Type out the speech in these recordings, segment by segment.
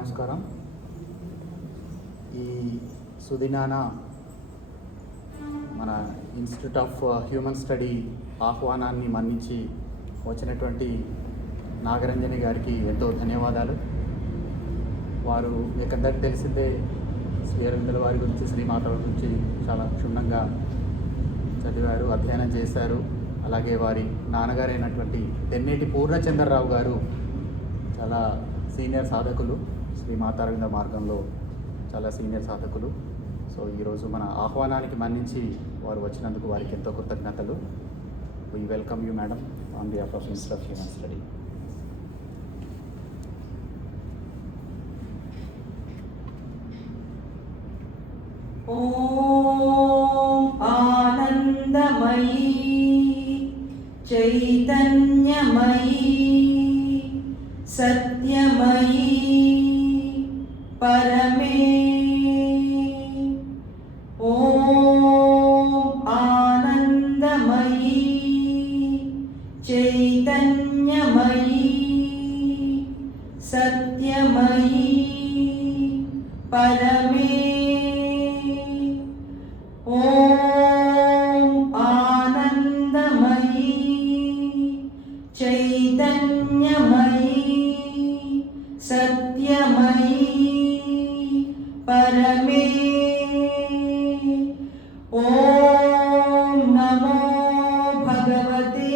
నమస్కారం. ఈ సుదినాన మన ఇన్స్టిట్యూట్ ఆఫ్ హ్యూమన్ స్టడీ ఆహ్వానాన్ని మన్నించి వచ్చినటువంటి నాగరంజని గారికి ఎంతో ధన్యవాదాలు. వారు మీకందరికీ తెలిసిందే శ్రీ అరవిందుల వారి గురించి, శ్రీమాతల గురించి చాలా క్షుణ్ణంగా చదివారు, అధ్యయనం చేశారు. అలాగే వారి నాన్నగారైనటువంటి తెన్నేటి పూర్ణచంద్రరావు గారు చాలా సీనియర్ సాధకులు, శ్రీ మాతారవింద మార్గంలో చాలా సీనియర్ సాధకులు. సో ఈరోజు మన ఆహ్వానానికి మన్నించి వారు వచ్చినందుకు వారికి ఎంతో కృతజ్ఞతలు. We welcome you madam on behalf of institute of human study. ఓం ఆనందమయీ చైతన్యమయీ సత్యమయీ పరమే. ఓం ఆనందమయీ చైతన్యమయీ సత్యమయీ పరమే. ఓం ఆనందమయీ చైతన్యమయీ సత్యమయీ పరమే. ఓం నమో భగవతే.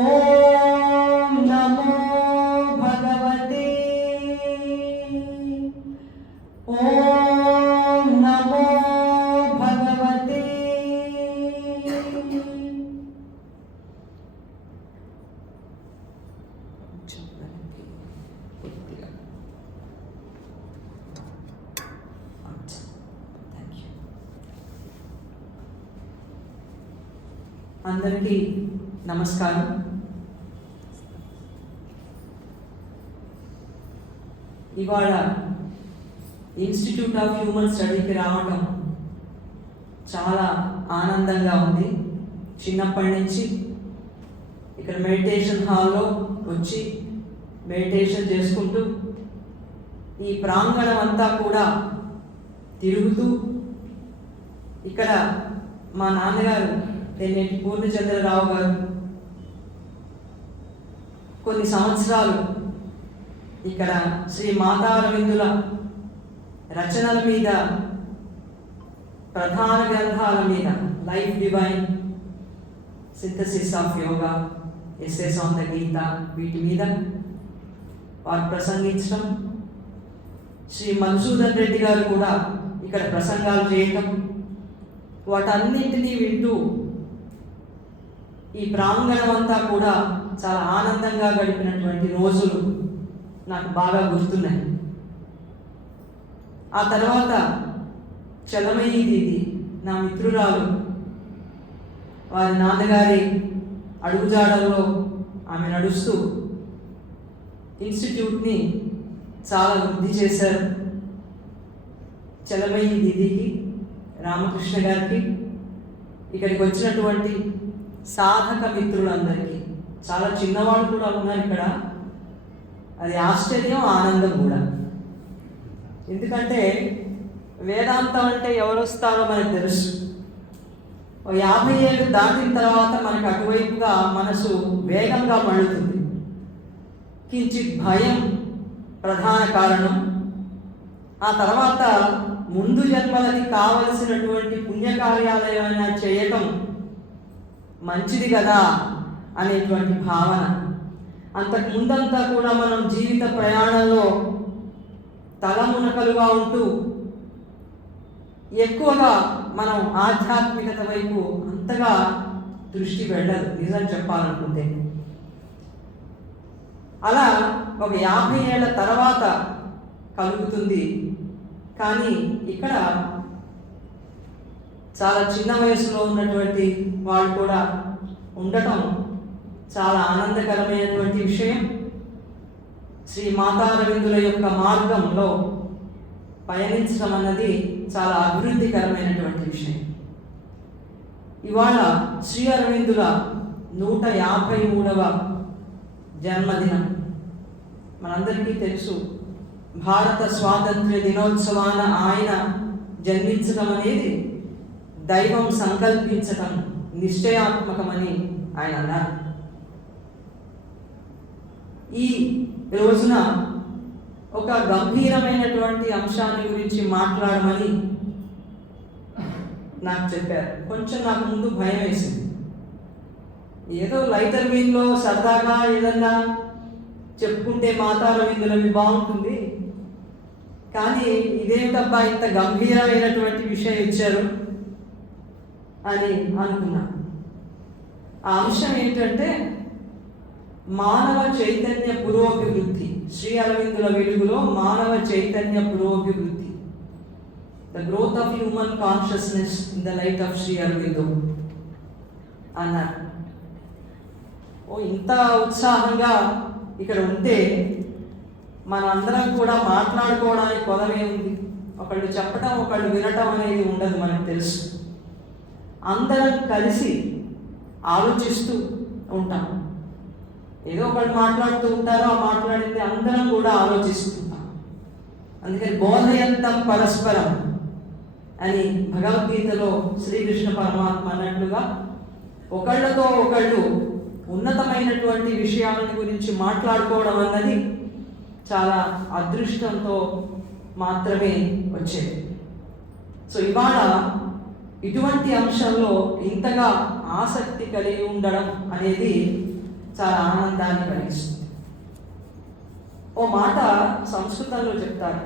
ఓం నమో భగవతే. ఓం నమో భగవతే. అందరికీ నమస్కారం. ఇవాళ ఇన్స్టిట్యూట్ ఆఫ్ హ్యూమన్ స్టడీకి రావటం చాలా ఆనందంగా ఉంది. చిన్నప్పటి నుంచి ఇక్కడ మెడిటేషన్ హాల్లో వచ్చి మెడిటేషన్ చేసుకుంటూ ఈ ప్రాంగణం అంతా కూడా తిరుగుతూ ఇక్కడ మా నాన్నగారు తెన్నేటి పూర్ణచంద్రరావు గారు కొన్ని సంవత్సరాలు ఇక్కడ శ్రీ మాతారవిందుల రచనల మీద, ప్రధాన గ్రంథాల మీద, life divine, synthesis of yoga, essays on the Gita, వీటి మీద వారు ప్రసంగించడం, శ్రీ మధుసూదన్ రెడ్డి గారు కూడా ఇక్కడ ప్రసంగాలు చేయటం, వాటన్నింటినీ వింటూ ఈ ప్రాంగణం అంతా కూడా చాలా ఆనందంగా గడిపినటువంటి రోజులు నాకు బాగా గుర్తున్నాయి. ఆ తర్వాత చలమయ్యి దీది, నా మిత్రురాలు, వారి నాన్నగారి అడుగుజాడల్లో ఆమె నడుస్తూ ఇన్స్టిట్యూట్ని చాలా వృద్ధి చేశారు. చలమయ్యి దీదికి, రామకృష్ణ గారికి, ఇక్కడికి వచ్చినటువంటి సాధక మిత్రులందరికీ, చాలా చిన్నవాళ్ళు కూడా ఉన్నారు ఇక్కడ, అది ఆశ్చర్యం, ఆనందం కూడా. ఎందుకంటే వేదాంతం అంటే ఎవరు వస్తారో మనకు తెలుసు. 50 ఏళ్ళు దాటిన తర్వాత మనకు అటువైపుగా మనసు వేగంగా మళ్ళుతుంది. కించిత్ భయం ప్రధాన కారణం. ఆ తర్వాత ముందు జన్మలకి కావలసినటువంటి పుణ్యకార్యాలు ఏమైనా చేయటం మంచిది కదా అనేటువంటి భావన. అంతకు ముందంతా కూడా మనం జీవిత ప్రయాణంలో తలమునకలుగా ఉంటూ ఎక్కువగా మనం ఆధ్యాత్మికత వైపు అంతగా దృష్టి వెళ్ళదు, నిజం చెప్పాలనుకుంటే. అలా ఒక 50 ఏళ్ల తర్వాత కలుగుతుంది. కానీ ఇక్కడ చాలా చిన్న వయసులో ఉన్నటువంటి వాళ్ళు కూడా ఉండటం చాలా ఆనందకరమైనటువంటి విషయం. శ్రీ మాతారవిందుల యొక్క మార్గంలో పయనించడం అన్నది చాలా అభివృద్ధికరమైనటువంటి విషయం. ఇవాళ శ్రీ అరవిందుల 153వ జన్మదినం. మనందరికీ తెలుసు, భారత స్వాతంత్ర్య దినోత్సవాన ఆయన జన్మించడం అనేది దైవం సంకల్పించడం నిశ్చయాత్మకమని ఆయన అన్నారు. ఈ రోజున ఒక గంభీరమైనటువంటి అంశాన్ని గురించి మాట్లాడమని నాకు చెప్పారు. కొంచెం నాకు ముందు భయం వేసింది. ఏదో లైటర్ వీన్లో సరదాగా ఏదన్నా చెప్పుకుంటే మాతాల విందులవి బాగుంటుంది, కానీ ఇదేమిటబ్బా ఇంత గంభీరమైనటువంటి విషయం ఇచ్చారు అని అనుకున్నా. ఆ అంశం ఏంటంటే మానవ చైతన్య పురోభివృద్ధి. శ్రీ అరవిందుల వెలుగులో మానవ చైతన్య పురోభివృద్ధి, the growth of human consciousness in the light of Sri Aurobindo అన్నారు. ఇంత ఉత్సాహంగా ఇక్కడ ఉంటే మనందరం కూడా మాట్లాడుకోవడానికి కొదవే ఉంది. ఒకళ్ళు చెప్పడం ఒకళ్ళు వినటం అనేది ఉండదు, మనకు తెలుసు. అందరం కలిసి ఆలోచిస్తూ ఉంటాం. ఏదో ఒకళ్ళు మాట్లాడుతూ ఉంటారో ఆ మాట్లాడింది అందరం కూడా ఆలోచిస్తుంటాం. అందుకని బోధయంతం పరస్పరం అని భగవద్గీతలో శ్రీకృష్ణ పరమాత్మ అన్నట్లుగా ఒకళ్ళతో ఒకళ్ళు ఉన్నతమైనటువంటి విషయాల గురించి మాట్లాడుకోవడం అన్నది చాలా అదృష్టంతో మాత్రమే వచ్చేది. సో ఇవాళ ఇటువంటి అంశంలో ఇంతగా ఆసక్తి కలిగి ఉండడం అనేది చాలా ఆనందాన్ని కలిగిస్తుంది. ఓ మాట సంస్కృతంలో చెప్తారు.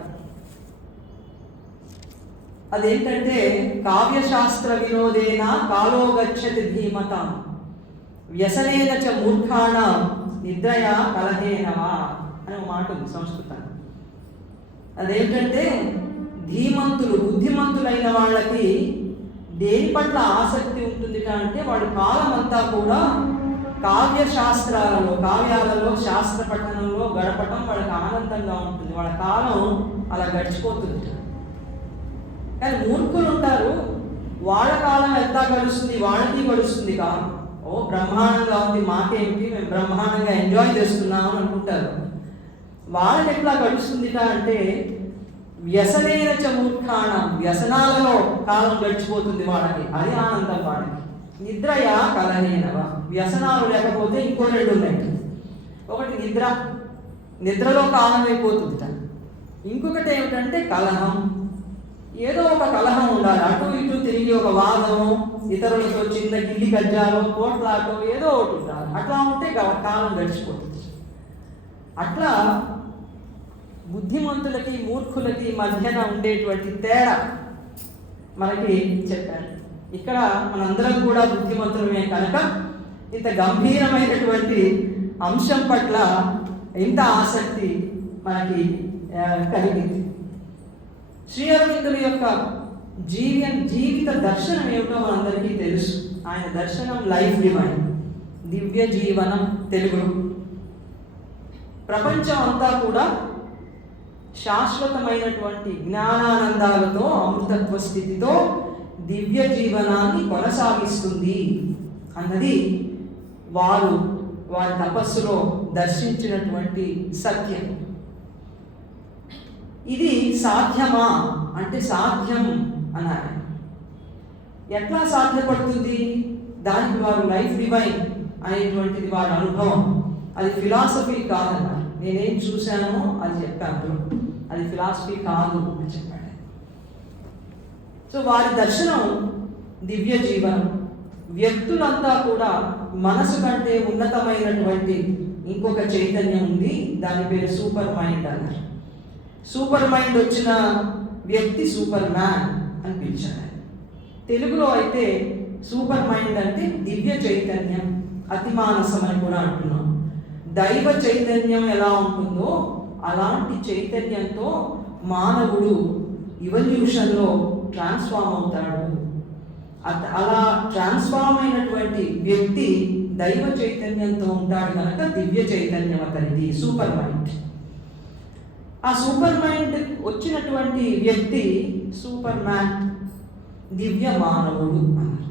అదేంటంటే కావ్యశాస్త్ర వినోదేన కాలో గచ్చతి ధీమతాం వ్యసనేన చ మూర్ఖాణం నిద్రయా కలహేనవా అని ఒక మాట ఉంది సంస్కృతం. అదేంటంటే ధీమంతులు బుద్ధిమంతులైన వాళ్ళకి దేని పట్ల ఆసక్తి ఉంటుంది అంటే వాళ్ళ కాలం అంతా కూడా కావ్యశాస్త్రాలలో కావ్యాలలో శాస్త్ర పఠనంలో గడపటం వాళ్ళకి ఆనందంగా ఉంటుంది. వాళ్ళ కాలం అలా గడిచిపోతుంది. కానీ మూర్ఖులు ఉంటారు, వాళ్ళ కాలం ఎంత గడుస్తుంది వాళ్ళకి గడుస్తుంది కాదు. ఓ బ్రహ్మాండంగా ఉంది, మాకేమిటి, మేము బ్రహ్మాండంగా ఎంజాయ్ చేస్తున్నాము అనుకుంటారు. వాళ్ళకి ఎట్లా గడుస్తుందిట అంటే వ్యసనేన చ మూర్ఖాణం, వ్యసనాలలో కాలం గడిచిపోతుంది వాళ్ళకి, అది ఆనందం వాళ్ళకి. నిద్రయా కలహేనవ, వ్యసనాలు లేకపోతే ఇంకో రెండు ఉన్నాయి. ఒకటి నిద్ర, నిద్రలో కాలం అయిపోతుందిట. ఇంకొకటి ఏమిటంటే కలహం, ఏదో ఒక కలహం ఉండాలి, అటు ఇటు తిరిగి ఒక వాదము, ఇతరులతో చిన్న గిల్లి గజ్జాలో కోట్లాటో ఏదో ఒకటి ఉండాలి. అట్లా ఉంటే కాలం గడిచిపోతుంది. అట్లా బుద్ధిమంతులకి మూర్ఖులకి మధ్యన ఉండేటువంటి తేడా మనకి చెప్పారు. ఇక్కడ మనందరం కూడా బుద్ధిమంతులమే కనుక ఇంత గంభీరమైనటువంటి అంశం పట్ల ఇంత ఆసక్తి మనకి కలిగింది. శ్రీ అరవిందుల యొక్క జీవిత దర్శనం ఏమిటో మనందరికీ తెలుసు. ఆయన దర్శనం లైఫ్ డివైన్, దివ్య జీవనం తెలుగులో. ప్రపంచం అంతా కూడా శాశ్వతమైనటువంటి జ్ఞానానందాలతో అమృతత్వ స్థితితో దివ్య జీవనాన్ని కొనసాగిస్తుంది అన్నది వారి తపస్సులో దర్శించినటువంటి సత్యం. ఇది సాధ్యమా అంటే సాధ్యం అన్నారు. ఎట్లా సాధ్యపడుతుంది? దానికి వారు లైఫ్ డివైన్ అనేటువంటిది వారి అనుభవం. అది ఫిలాసఫీ కాదన్నారు. నేనేం చూశానో అది చెప్పాను, అది ఫిలాసఫీ కాదు అని చెప్పాడు. సో వారి దర్శనం దివ్య జీవనం. వ్యక్తులంతా కూడా మనసు కంటే ఉన్నతమైనటువంటి ఇంకొక చైతన్యం ఉంది, దాని పేరు సూపర్ మైండ్ అన్నారు. సూపర్ మైండ్ వచ్చిన వ్యక్తి సూపర్ మ్యాన్ అని పిలిచారు. తెలుగులో అయితే సూపర్ మైండ్ అంటే దివ్య చైతన్యం, అతిమానసం అని కూడా అంటున్నాం. దైవ చైతన్యం ఎలా ఉంటుందో అలాంటి చైతన్యంతో మానవుడు ఇవల్యూషన్లో ట్రాన్స్ఫార్మ్ అవుతాడు. అలా ట్రాన్స్ఫార్మ్ అయినటువంటి వ్యక్తి దైవ చైతన్యంతో ఉంటాడు కనుక దివ్య చైతన్యం అతనిది సూపర్ మైండ్. ఆ సూపర్ మైండ్ వచ్చినటువంటి వ్యక్తి సూపర్ మ్యాన్, దివ్య మానవుడు అన్నారు.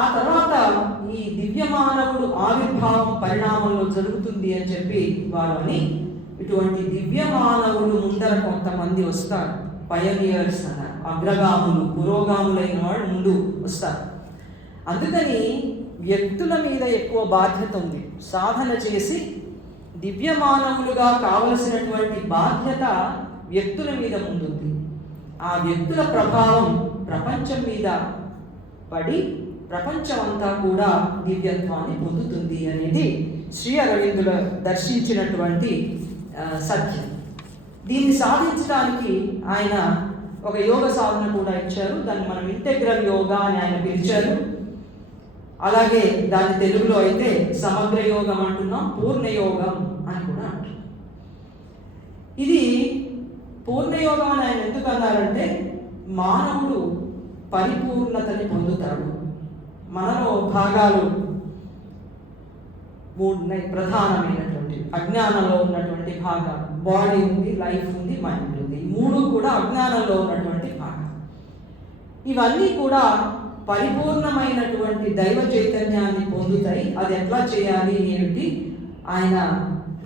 ఆ తర్వాత ఈ దివ్య మానవుడు ఆవిర్భావం పరిణామంలో జరుగుతుంది అని చెప్పి వారు అని, ఇటువంటి దివ్య మానవుడు ముందర కొంతమంది వస్తారు, పయనియర్స్ అన్నారు, అగ్రగాములు పురోగాములైన వాళ్ళు ముందు వస్తారు. అందుకని వ్యక్తుల మీద ఎక్కువ బాధ్యత ఉంది. సాధన చేసి దివ్య మానవులుగా కావలసినటువంటి బాధ్యత వ్యక్తుల మీద ముందుంది. ఆ వ్యక్తుల ప్రభావం ప్రపంచం మీద పడి ప్రపంచం అంతా కూడా దివ్యత్వాన్ని పొందుతుంది అనేది శ్రీ అరవిందుల దర్శించినటువంటి సత్యం. దీన్ని సాధించడానికి ఆయన ఒక యోగ సాధన కూడా ఇచ్చారు. దాన్ని మనం ఇంటెగ్రల్ యోగా అని ఆయన పిలిచారు. అలాగే దాని తెలుగులో అయితే సమగ్ర యోగం అంటున్నాం, పూర్ణ యోగం అని కూడా అంటున్నాం. ఇది పూర్ణయోగం అని ఆయన ఎందుకు అన్నారంటే, మానవుడు పరిపూర్ణతని పొందుతాడు. మనలో భాగాలు మూడు ప్రధానమైనటువంటి అజ్ఞానంలో ఉన్నటువంటి భాగాలు, బాడీ ఉంది, లైఫ్ ఉంది, మైండ్ ఉంది. ఈ మూడు కూడా అజ్ఞానంలో ఉన్నటువంటి భాగాలు. ఇవన్నీ కూడా పరిపూర్ణమైనటువంటి దైవ చైతన్యాన్ని పొందుతాయి. అది ఎట్లా చేయాలి ఏమిటి, ఆయన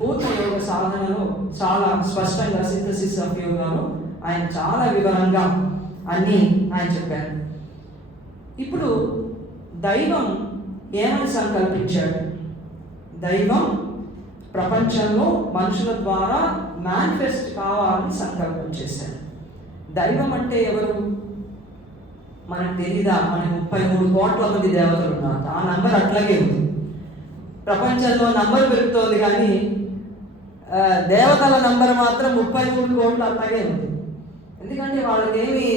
పూర్ణయోగ సాధనలో చాలా స్పష్టంగా సింథసిస్ ఆఫ్ యోగాలో ఆయన చాలా వివరంగా అన్నీ ఆయన చెప్పారు. ఇప్పుడు దైవం ఏమని సంకల్పించాడు? దైవం ప్రపంచంలో మనుషుల ద్వారా మేనిఫెస్ట్ కావాలని సంకల్పం చేశాడు. దైవం అంటే ఎవరు మనకు తెలీదా? మనకి 33 కోట్ల మంది దేవతలు ఉన్నారు. ఆ నంబర్ అట్లాగే ఉంది. ప్రపంచంలో నంబర్ పెరుగుతోంది కానీ దేవతల నంబర్ మాత్రం 33 కోట్లు అట్లాగే ఉంది. ఎందుకంటే వాళ్ళకేమి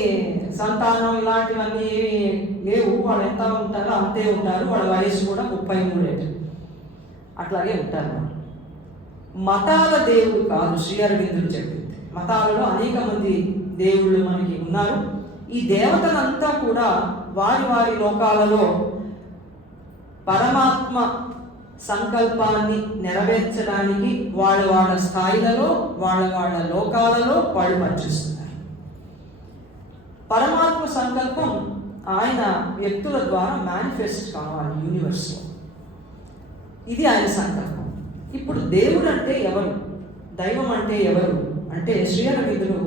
సంతానం ఇలాంటివన్నీ ఏమి లేవు. వాళ్ళు ఎంత ఉంటారో అంతే ఉంటారు. వాళ్ళ వయసు కూడా 33 అట్లాగే ఉంటారు. మతాల దేవుడు కాదు శ్రీ అరవిందులు చెప్పింది. మతాలలో అనేక మంది దేవుళ్ళు మనకి ఉన్నారు. ఈ దేవతలంతా కూడా వారి వారి లోకాలలో పరమాత్మ సంకల్పాన్ని నెరవేర్చడానికి వాళ్ళ వాళ్ళ స్థాయిలలో వాళ్ళ లోకాలలో వాళ్ళు పనిచేస్తున్నారు. పరమాత్మ సంకల్పం ఆయన వ్యక్తుల ద్వారా మేనిఫెస్ట్ కావాలి యూనివర్స్లో. ఇది ఆయన సంకల్పం. ఇప్పుడు దేవుడు అంటే ఎవరు, దైవం అంటే ఎవరు అంటే శ్రీ అరవిందులు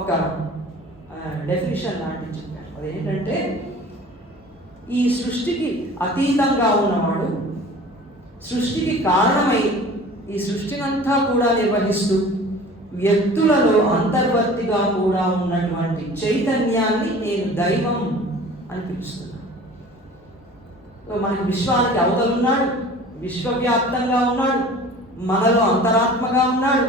ఒక డెఫినిషన్ లాంటివి చెప్పారు. అదేంటంటే, ఈ సృష్టికి అతీతంగా ఉన్నవాడు, సృష్టికి కారణమై ఈ సృష్టినంతా కూడా నిర్వహిస్తూ వ్యక్తులలో అంతర్వర్తిగా కూడా ఉన్నటువంటి చైతన్యాన్ని నేను దైవం అని పిలుస్తున్నాను. మనకి విశ్వానికి అవతలున్నాడు, విశ్వవ్యాప్తంగా ఉన్నాడు, మనలో అంతరాత్మగా ఉన్నాడు.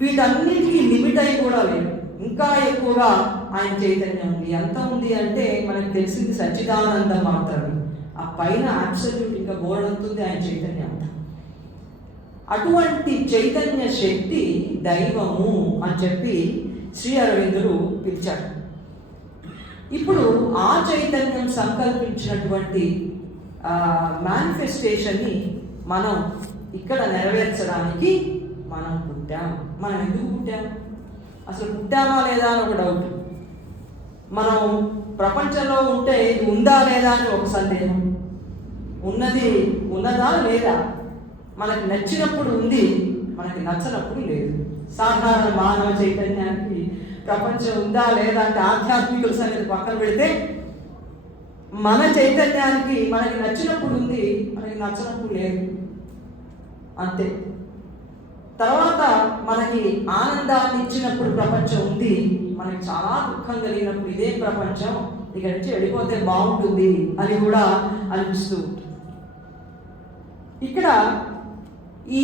వీటన్నిటికీ లిమిట్ అయి కూడా లేదు. ఇంకా ఎక్కువగా ఆయన చైతన్యం ఉంది. ఎంత ఉంది అంటే మనకు తెలిసింది సచ్చిదానందం మాత్రమే. ఆ పైన అబ్సల్యూట్ ఇంకా గోడంతుంది ఆయన చైతన్యం. అటువంటి చైతన్య శక్తి దైవము అని చెప్పి శ్రీ అరవిందులు పిలిచారు. ఇప్పుడు ఆ చైతన్యం సంకల్పించినటువంటి మేనిఫెస్టేషన్ని మనం ఇక్కడ నెరవేర్చడానికి మనం పుట్టాం. మనం ఎందుకు పుట్టాం? అసలు పుట్టామా లేదా అని ఒక డౌట్. మనం ప్రపంచంలో ఉంటే ఇది ఉందా లేదా అని ఒక సందేహం. ఉన్నదా లేదా? మనకి నచ్చినప్పుడు ఉంది, మనకి నచ్చనప్పుడు లేదు. సాధారణ మానవ చైతన్యానికి ప్రపంచం ఉందా లేదా అంటే ఆధ్యాత్మికుల సంగతి పక్కన పెడితే, మన చైతన్యానికి మనకి నచ్చినప్పుడు ఉంది, మనకి నచ్చినప్పుడు లేదు, అంతే. తర్వాత మనకి ఆనందాన్ని ఇచ్చినప్పుడు ప్రపంచం ఉంది, మనకి చాలా దుఃఖం కలిగినప్పుడు ఇదే ప్రపంచం, ఇక్కడి నుంచి వెళ్ళిపోతే బాగుంటుంది అని కూడా అనిపిస్తూ ఉంటుంది. ఇక్కడ ఈ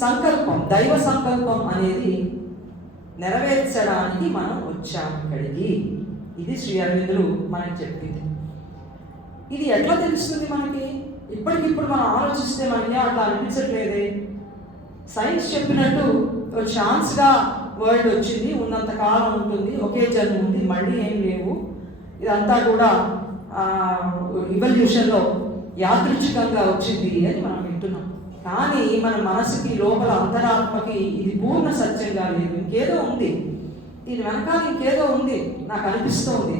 సంకల్పం, దైవ సంకల్పం అనేది నెరవేర్చడానికి మనం వచ్చాము ఇక్కడికి. ఇది శ్రీ అరవిందులు మనకి చెప్పింది. ఇది ఎట్లా తెలుస్తుంది మనకి? ఇప్పటికిప్పుడు మనం ఆలోచిస్తే మనకి అట్లా అనిపించట్లేదే. సైన్స్ చెప్పినట్టు ఛాన్స్గా వరల్డ్ వచ్చింది, ఉన్నంత కాలం ఉంటుంది, ఒకే జన్మ ఉంది, మళ్ళీ ఏం లేవు, ఇదంతా కూడా ఇవల్యూషన్లో యాదృచ్ఛికంగా వచ్చింది అని మనం వింటున్నాం. కానీ మన మనసుకి లోపల అంతరాత్మకి ఇది పూర్ణ సత్యంగా లేదు, ఇంకేదో ఉంది, దీని వెనకాల ఇంకేదో ఉంది నాకు అనిపిస్తోంది.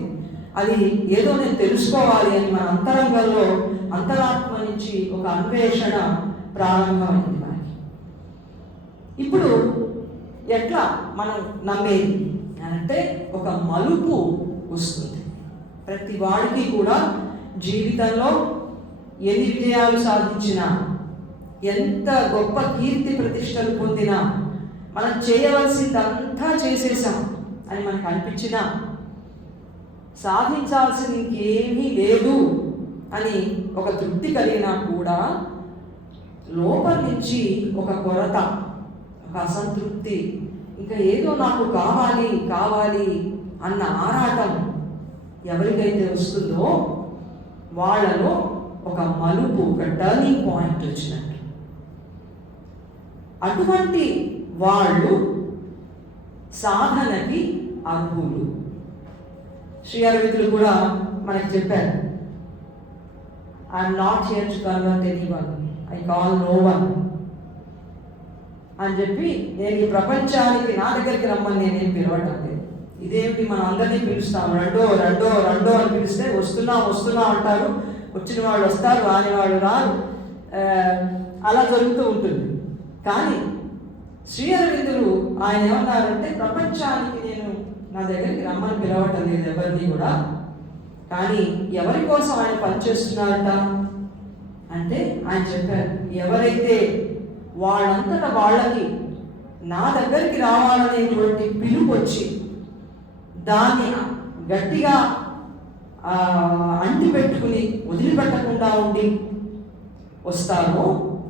అది ఏదో నేను తెలుసుకోవాలి అని మన అంతరంగంలో అంతరాత్మ నుంచి ఒక అన్వేషణ ప్రారంభమైంది మనకి. ఇప్పుడు ఎట్లా మనం నమ్మేది అంటే ఒక మలుపు వస్తుంది. ప్రతి వాడికి కూడా జీవితంలో ఎన్ని విజయాలు సాధించినా, ఎంత గొప్ప కీర్తి ప్రతిష్టలు పొందినా, మనం చేయవలసిందంతా చేసేసాం అని మనకు అనిపించినా, సాధించాల్సింది ఇంకేమీ లేదు అని ఒక తృప్తి కలిగినా కూడా లోపల నుంచి ఒక కొరత, ఒక అసంతృప్తి, ఇంకా ఏదో నాకు కావాలి కావాలి అన్న ఆరాటం ఎవరికైతే వస్తుందో వాళ్ళలో ఒక మలుపు, ఒక టర్నింగ్ పాయింట్ వచ్చినట్టు. అటువంటి వాళ్ళు సాధనకి అర్హులు. శ్రీ అరవిందులు కూడా మనకి చెప్పారు, I'm not here to convert anyone, I call no one అని చెప్పి, నేను ఈ ప్రపంచానికి నా దగ్గరికి రమ్మని నేనేం పిలవటం లేదు. ఇదేమిటి మనం అందరినీ పిలుస్తాం, రెండో రెండో రెండో అని పిలిస్తే వస్తున్నా అంటారు, వచ్చిన వాళ్ళు వస్తారు, రాని వాళ్ళు రారు, అలా జరుగుతూ ఉంటుంది. కానీ శ్రీ అరవిందులు ఆయన ఏమన్నారంటే, ప్రపంచానికి నేను నా దగ్గరికి రమ్మని పిలవటం లేదు ఎవరిని కూడా, కానీ ఎవరి కోసం ఆయన పనిచేస్తున్నారట అంటే ఆయన చెప్పారు, ఎవరైతే వాళ్ళంతటా వాళ్ళకి నా దగ్గరికి రావాలనేటువంటి పిలుపు వచ్చి దాన్ని గట్టిగా అంటి పెట్టుకుని వదిలిపెట్టకుండా ఉండి వస్తారో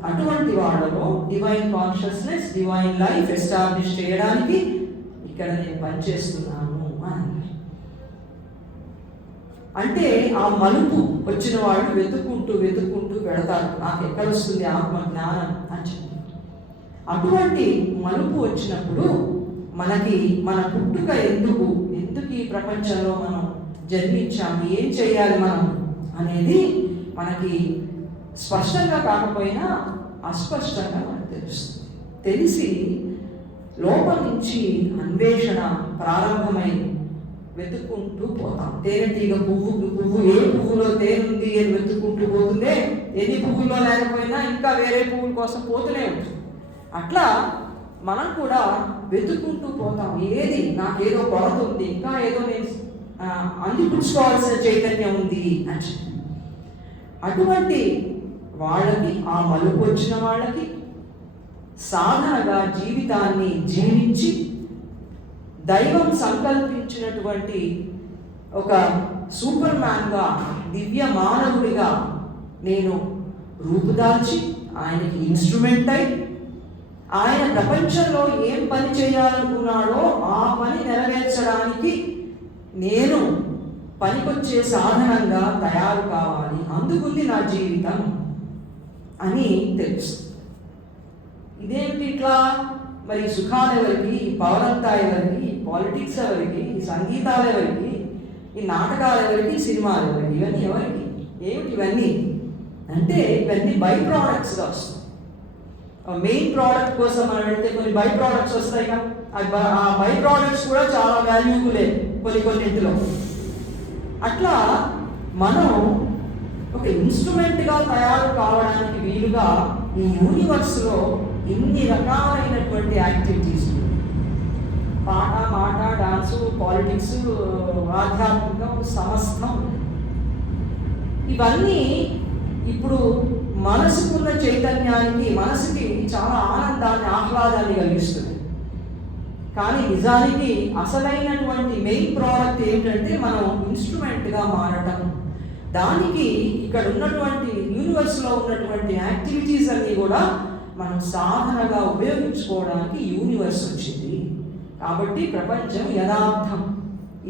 అటువంటి వాళ్ళలో divine consciousness, divine life establish చేయడానికి ఇక్కడ నేను పనిచేస్తున్నాను అని. అంటే ఆ మలుపు వచ్చిన వాళ్ళు వెతుక్కుంటూ వెళతారు, నాకు ఎక్కడ వస్తుంది ఆత్మ జ్ఞానం అని చెప్పి. అటువంటి మలుపు వచ్చినప్పుడు మనకి మన పుట్టుక ఎందుకు ఈ ప్రపంచంలో మనం జన్మించాము, ఏం చేయాలి మనం అనేది మనకి స్పష్టంగా కాకపోయినా అస్పష్టంగా మనకు తెలుస్తుంది. తెలిసి లోపల నుంచి అన్వేషణ ప్రారంభమై వెతుక్కుంటూ పోతాం. తేనెటీగ పువ్వు ఏ పువ్వులో తేనుంది అని వెతుక్కుంటూ పోతుందే, ఎన్ని పువ్వుల్లో లేకపోయినా ఇంకా వేరే పువ్వుల కోసం పోతూనే ఉంటుంది. అట్లా మనం కూడా వెతుక్కుంటూ పోతాం, ఏది నాకేదో కొరత ఉంది, ఇంకా ఏదో నేను అందిపుచ్చుకోవాల్సిన చైతన్యం ఉంది అని. అటువంటి వాళ్ళకి, ఆ మలుపు వచ్చిన వాళ్ళకి సాధనగా జీవితాన్ని జీవించి దైవం సంకల్పించినటువంటి ఒక సూపర్ మ్యాన్గా, దివ్య మానవుడిగా నేను రూపుదాల్చి ఆయనకి ఇన్స్ట్రుమెంట్ అయి ఆయన ప్రపంచంలో ఏం పని చేయాలనుకున్నాడో ఆ పని నెరవేర్చడానికి నేను పనికొచ్చే సాధనంగా తయారు కావాలి, అందుకుంది నా జీవితం అని తెలుసు. ఇదేమిటి ఇట్లా? మరి సుఖాలు ఎవరికి, ఈ పవరంతా ఎవరికి, ఈ పాలిటిక్స్ ఎవరికి, ఈ సంగీతాలు ఎవరికి, ఈ నాటకాలు ఎవరికి, సినిమాలు ఎవరికి, ఇవన్నీ ఎవరికి? ఏమిటి ఇవన్నీ అంటే ఇవన్నీ బై ప్రోడక్ట్స్గా వస్తాయి. మెయిన్ ప్రోడక్ట్ కోసం మనం వెళ్తే కొన్ని బై ప్రోడక్ట్స్ వస్తాయి కదా, ఆ బై ప్రోడక్ట్స్ కూడా చాలా వాల్యూబులే కొన్నింటిలో. అట్లా మనం ఒక ఇన్స్ట్రుమెంట్గా తయారు కావడానికి వీలుగా ఈ యూనివర్స్లో ఇన్ని రకాలైనటువంటి యాక్టివిటీస్, పాట, మాట, డాన్సు, పాలిటిక్స్, ఆధ్యాత్మికం, సమస్తం, ఇవన్నీ ఇప్పుడు మనసుకున్న చైతన్యానికి, మనసుకి చాలా ఆనందాన్ని, ఆహ్లాదాన్ని కలిగిస్తుంది. కానీ నిజానికి అసలైనటువంటి మెయిన్ ప్రోడక్ట్ ఏంటంటే మనం ఇన్స్ట్రుమెంట్గా మారటం. దానికి ఇక్కడ ఉన్నటువంటి యూనివర్స్లో ఉన్నటువంటి యాక్టివిటీస్ అన్నీ కూడా మనం సాధనగా ఉపయోగించుకోవడానికి యూనివర్స్ వచ్చింది. కాబట్టి ప్రపంచం యథార్థం,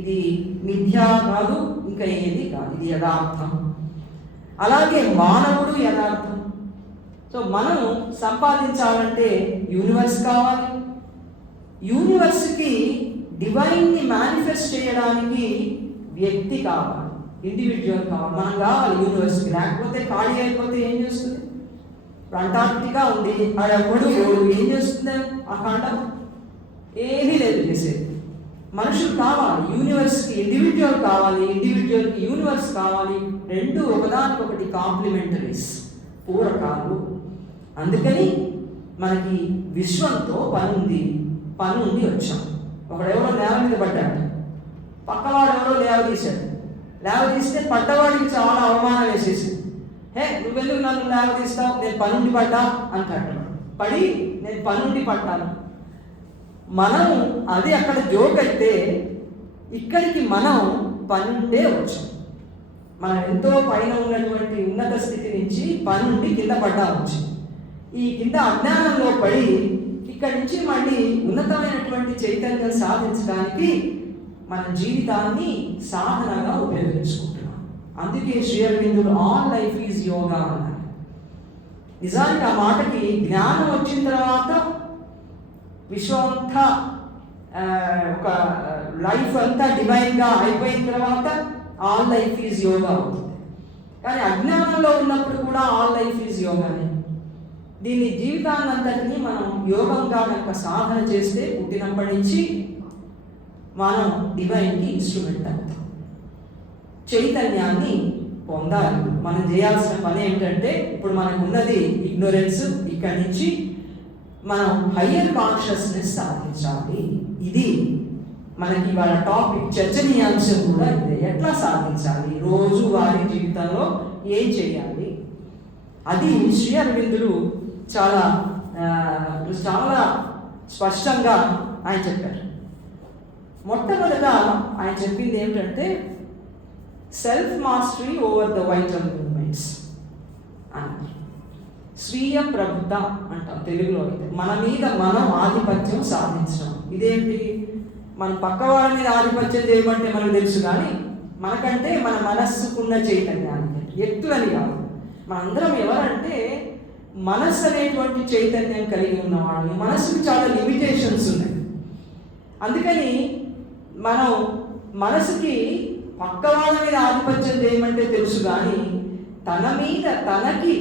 ఇది మిథ్యా కాదు, ఇంకా ఏది కాదు, ఇది యథార్థం. అలాగే మానవుడు యథార్థం. సో మనం సంపాదించాలంటే యూనివర్స్ కావాలి, యూనివర్స్కి డివైన్ని మేనిఫెస్ట్ చేయడానికి వ్యక్తి కావాలి, ఇండివిజువల్ కావాలి, మనం కావాలి యూనివర్స్కి. లేకపోతే ఖాళీ అయిపోతే ఏం చేస్తుంది? అంటార్క్టికా ఉంది, ఆడెప్పుడు ఏం చేస్తుంది ఆ ఖండం? ఏమీ లేదు చేసేది. మనుషులు కావాలి, యూనివర్స్కి ఇండివిజువల్ కావాలి, ఇండివిజువల్కి యూనివర్స్ కావాలి. రెండు ఒకదానికొకటి కాంప్లిమెంటరీస్, పూరకాలు. అందుకని మనకి విశ్వంతో పని ఉండి వచ్చాం. ఒకడెవరో నేల మీద పడ్డాడు, పక్కవాడు ఎవరో లేవదీస్తే పడ్డవాడికి చాలా అవమానం వేసేసి, నువ్వెందుకు నన్ను లేవదీస్తావు, నేను పనుండి పడ్డా అంటాడు. పడి నేను పనుండి పడ్డాను. మనం అది అక్కడ జోక్ అయితే, ఇక్కడికి మనం పనుండే వచ్చాం. మనం ఎంతో పైన ఉన్నటువంటి ఉన్నత స్థితి నుంచి పనుండి కింద పడ్డా వచ్చి, ఈ కింద అజ్ఞానంలో పడి ఇక్కడి నుంచి మళ్ళీ ఉన్నతమైనటువంటి చైతన్యం సాధించడానికి మన జీవితాన్ని సాధనగా ఉపయోగించుకుంటున్నాం. అందుకే శ్రీ అరవిందులు ఆల్ లైఫ్ ఈజ్ యోగా అన్నారు. నిజానికి ఆ మాటకి జ్ఞానం వచ్చిన తర్వాత విశ్వం అంతా ఒక లైఫ్ అంతా డివైన్గా అయిపోయిన తర్వాత ఆల్ లైఫ్ ఈజ్ యోగా అవుతుంది. కానీ అజ్ఞానంలో ఉన్నప్పుడు కూడా ఆల్ లైఫ్ ఈజ్ యోగానే. దీని జీవితాన్నంతటినీ మనం యోగంగా కనుక సాధన చేస్తే పుట్టినప్పటి నుంచి మనం డివైన్కి ఇన్స్ట్రుమెంట్ అవుతాం. చైతన్యాన్ని పొందాలి. మనం చేయాల్సిన పని ఏమిటంటే, ఇప్పుడు మనకు ఉన్నది ఇగ్నోరెన్స్, ఇక్కడి నుంచి మనం హయ్యర్ కాన్షియస్నెస్ సాధించాలి. ఇది మనకి వాళ్ళ టాపిక్, చర్చనీయాంశం కూడా ఇదే. ఎట్లా సాధించాలి, రోజు వారి జీవితంలో ఏం చేయాలి, అది శ్రీ అరవిందులు చాలా స్పష్టంగా ఆయన చెప్పారు. మొట్టమొదట ఆయన చెప్పింది ఏమిటంటే, self mastery over the vital moments అని. స్వీయ ప్రభుత అంటాం తెలుగులో అయితే. మన మీద మనం ఆధిపత్యం సాధించడం. ఇదేంటి, మన పక్కవాళ్ళ మీద ఆధిపత్యం చేయమంటే మనకు తెలుసు, కానీ మనకంటే మన మనస్సుకున్న చైతన్యాన్ని, వ్యక్తులని కాదు. మనందరం ఎవరంటే మనస్సు అనేటువంటి చైతన్యం కలిగి ఉన్నవాళ్ళు. మనస్సుకి చాలా లిమిటేషన్స్ ఉన్నాయి. అందుకని మనం మనసుకి పక్క వాళ్ళ మీద ఆధిపత్యం చేయమంటే తెలుసు, కానీ తన మీద తనకి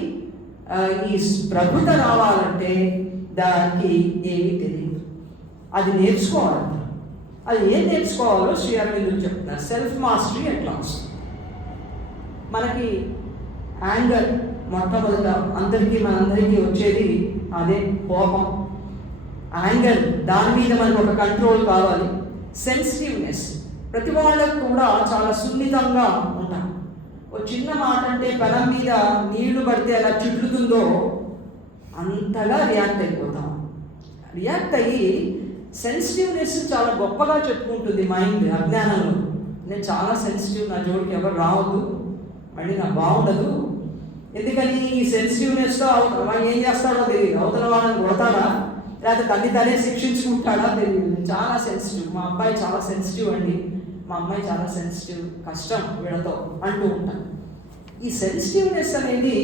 ఈ ప్రభుత రావాలంటే దానికి ఏమీ తెలియదు. అది నేర్చుకోవాలి. అది ఏం నేర్చుకోవాలో శ్రీ అరవిందులు చెప్తున్నారు. సెల్ఫ్ మాస్టరీ ఎట్లా వస్తుంది మనకి. యాంగర్ మొట్టమొదట మనందరికీ వచ్చేది అదే, కోపం, యాంగర్. దాని మీద మనకు ఒక కంట్రోల్ కావాలి. సెన్సిటివ్నెస్, ప్రతి వాళ్ళకు కూడా చాలా సున్నితంగా ఉంటాం. ఒక చిన్న మాట అంటే పెనం మీద నీళ్లు పడితే ఎలా చుట్టుతుందో అంతగా రియాక్ట్ అయిపోతాం. రియాక్ట్ అయ్యి సెన్సిటివ్నెస్ చాలా గొప్పగా చెప్పుకుంటుంది మైండ్ అజ్ఞానంలో. నేను చాలా సెన్సిటివ్, నా జోడికి ఎవరు రావద్దు, మళ్ళీ నాకు బాగుండదు. ఎందుకని ఈ సెన్సిటివ్నెస్తో ఏం చేస్తాడో తెలియదు. అవతల వాళ్ళని కొడతాడా, లేకపోతే తనే శిక్షించుకుంటాడా తెలియదు. చాలా సెన్సిటివ్, మా అబ్బాయి చాలా సెన్సిటివ్ అండి, మా అమ్మాయి చాలా సెన్సిటివ్, కష్టం వీళ్ళతో అంటూ ఉంటాను. ఈ సెన్సిటివ్నెస్ అనేది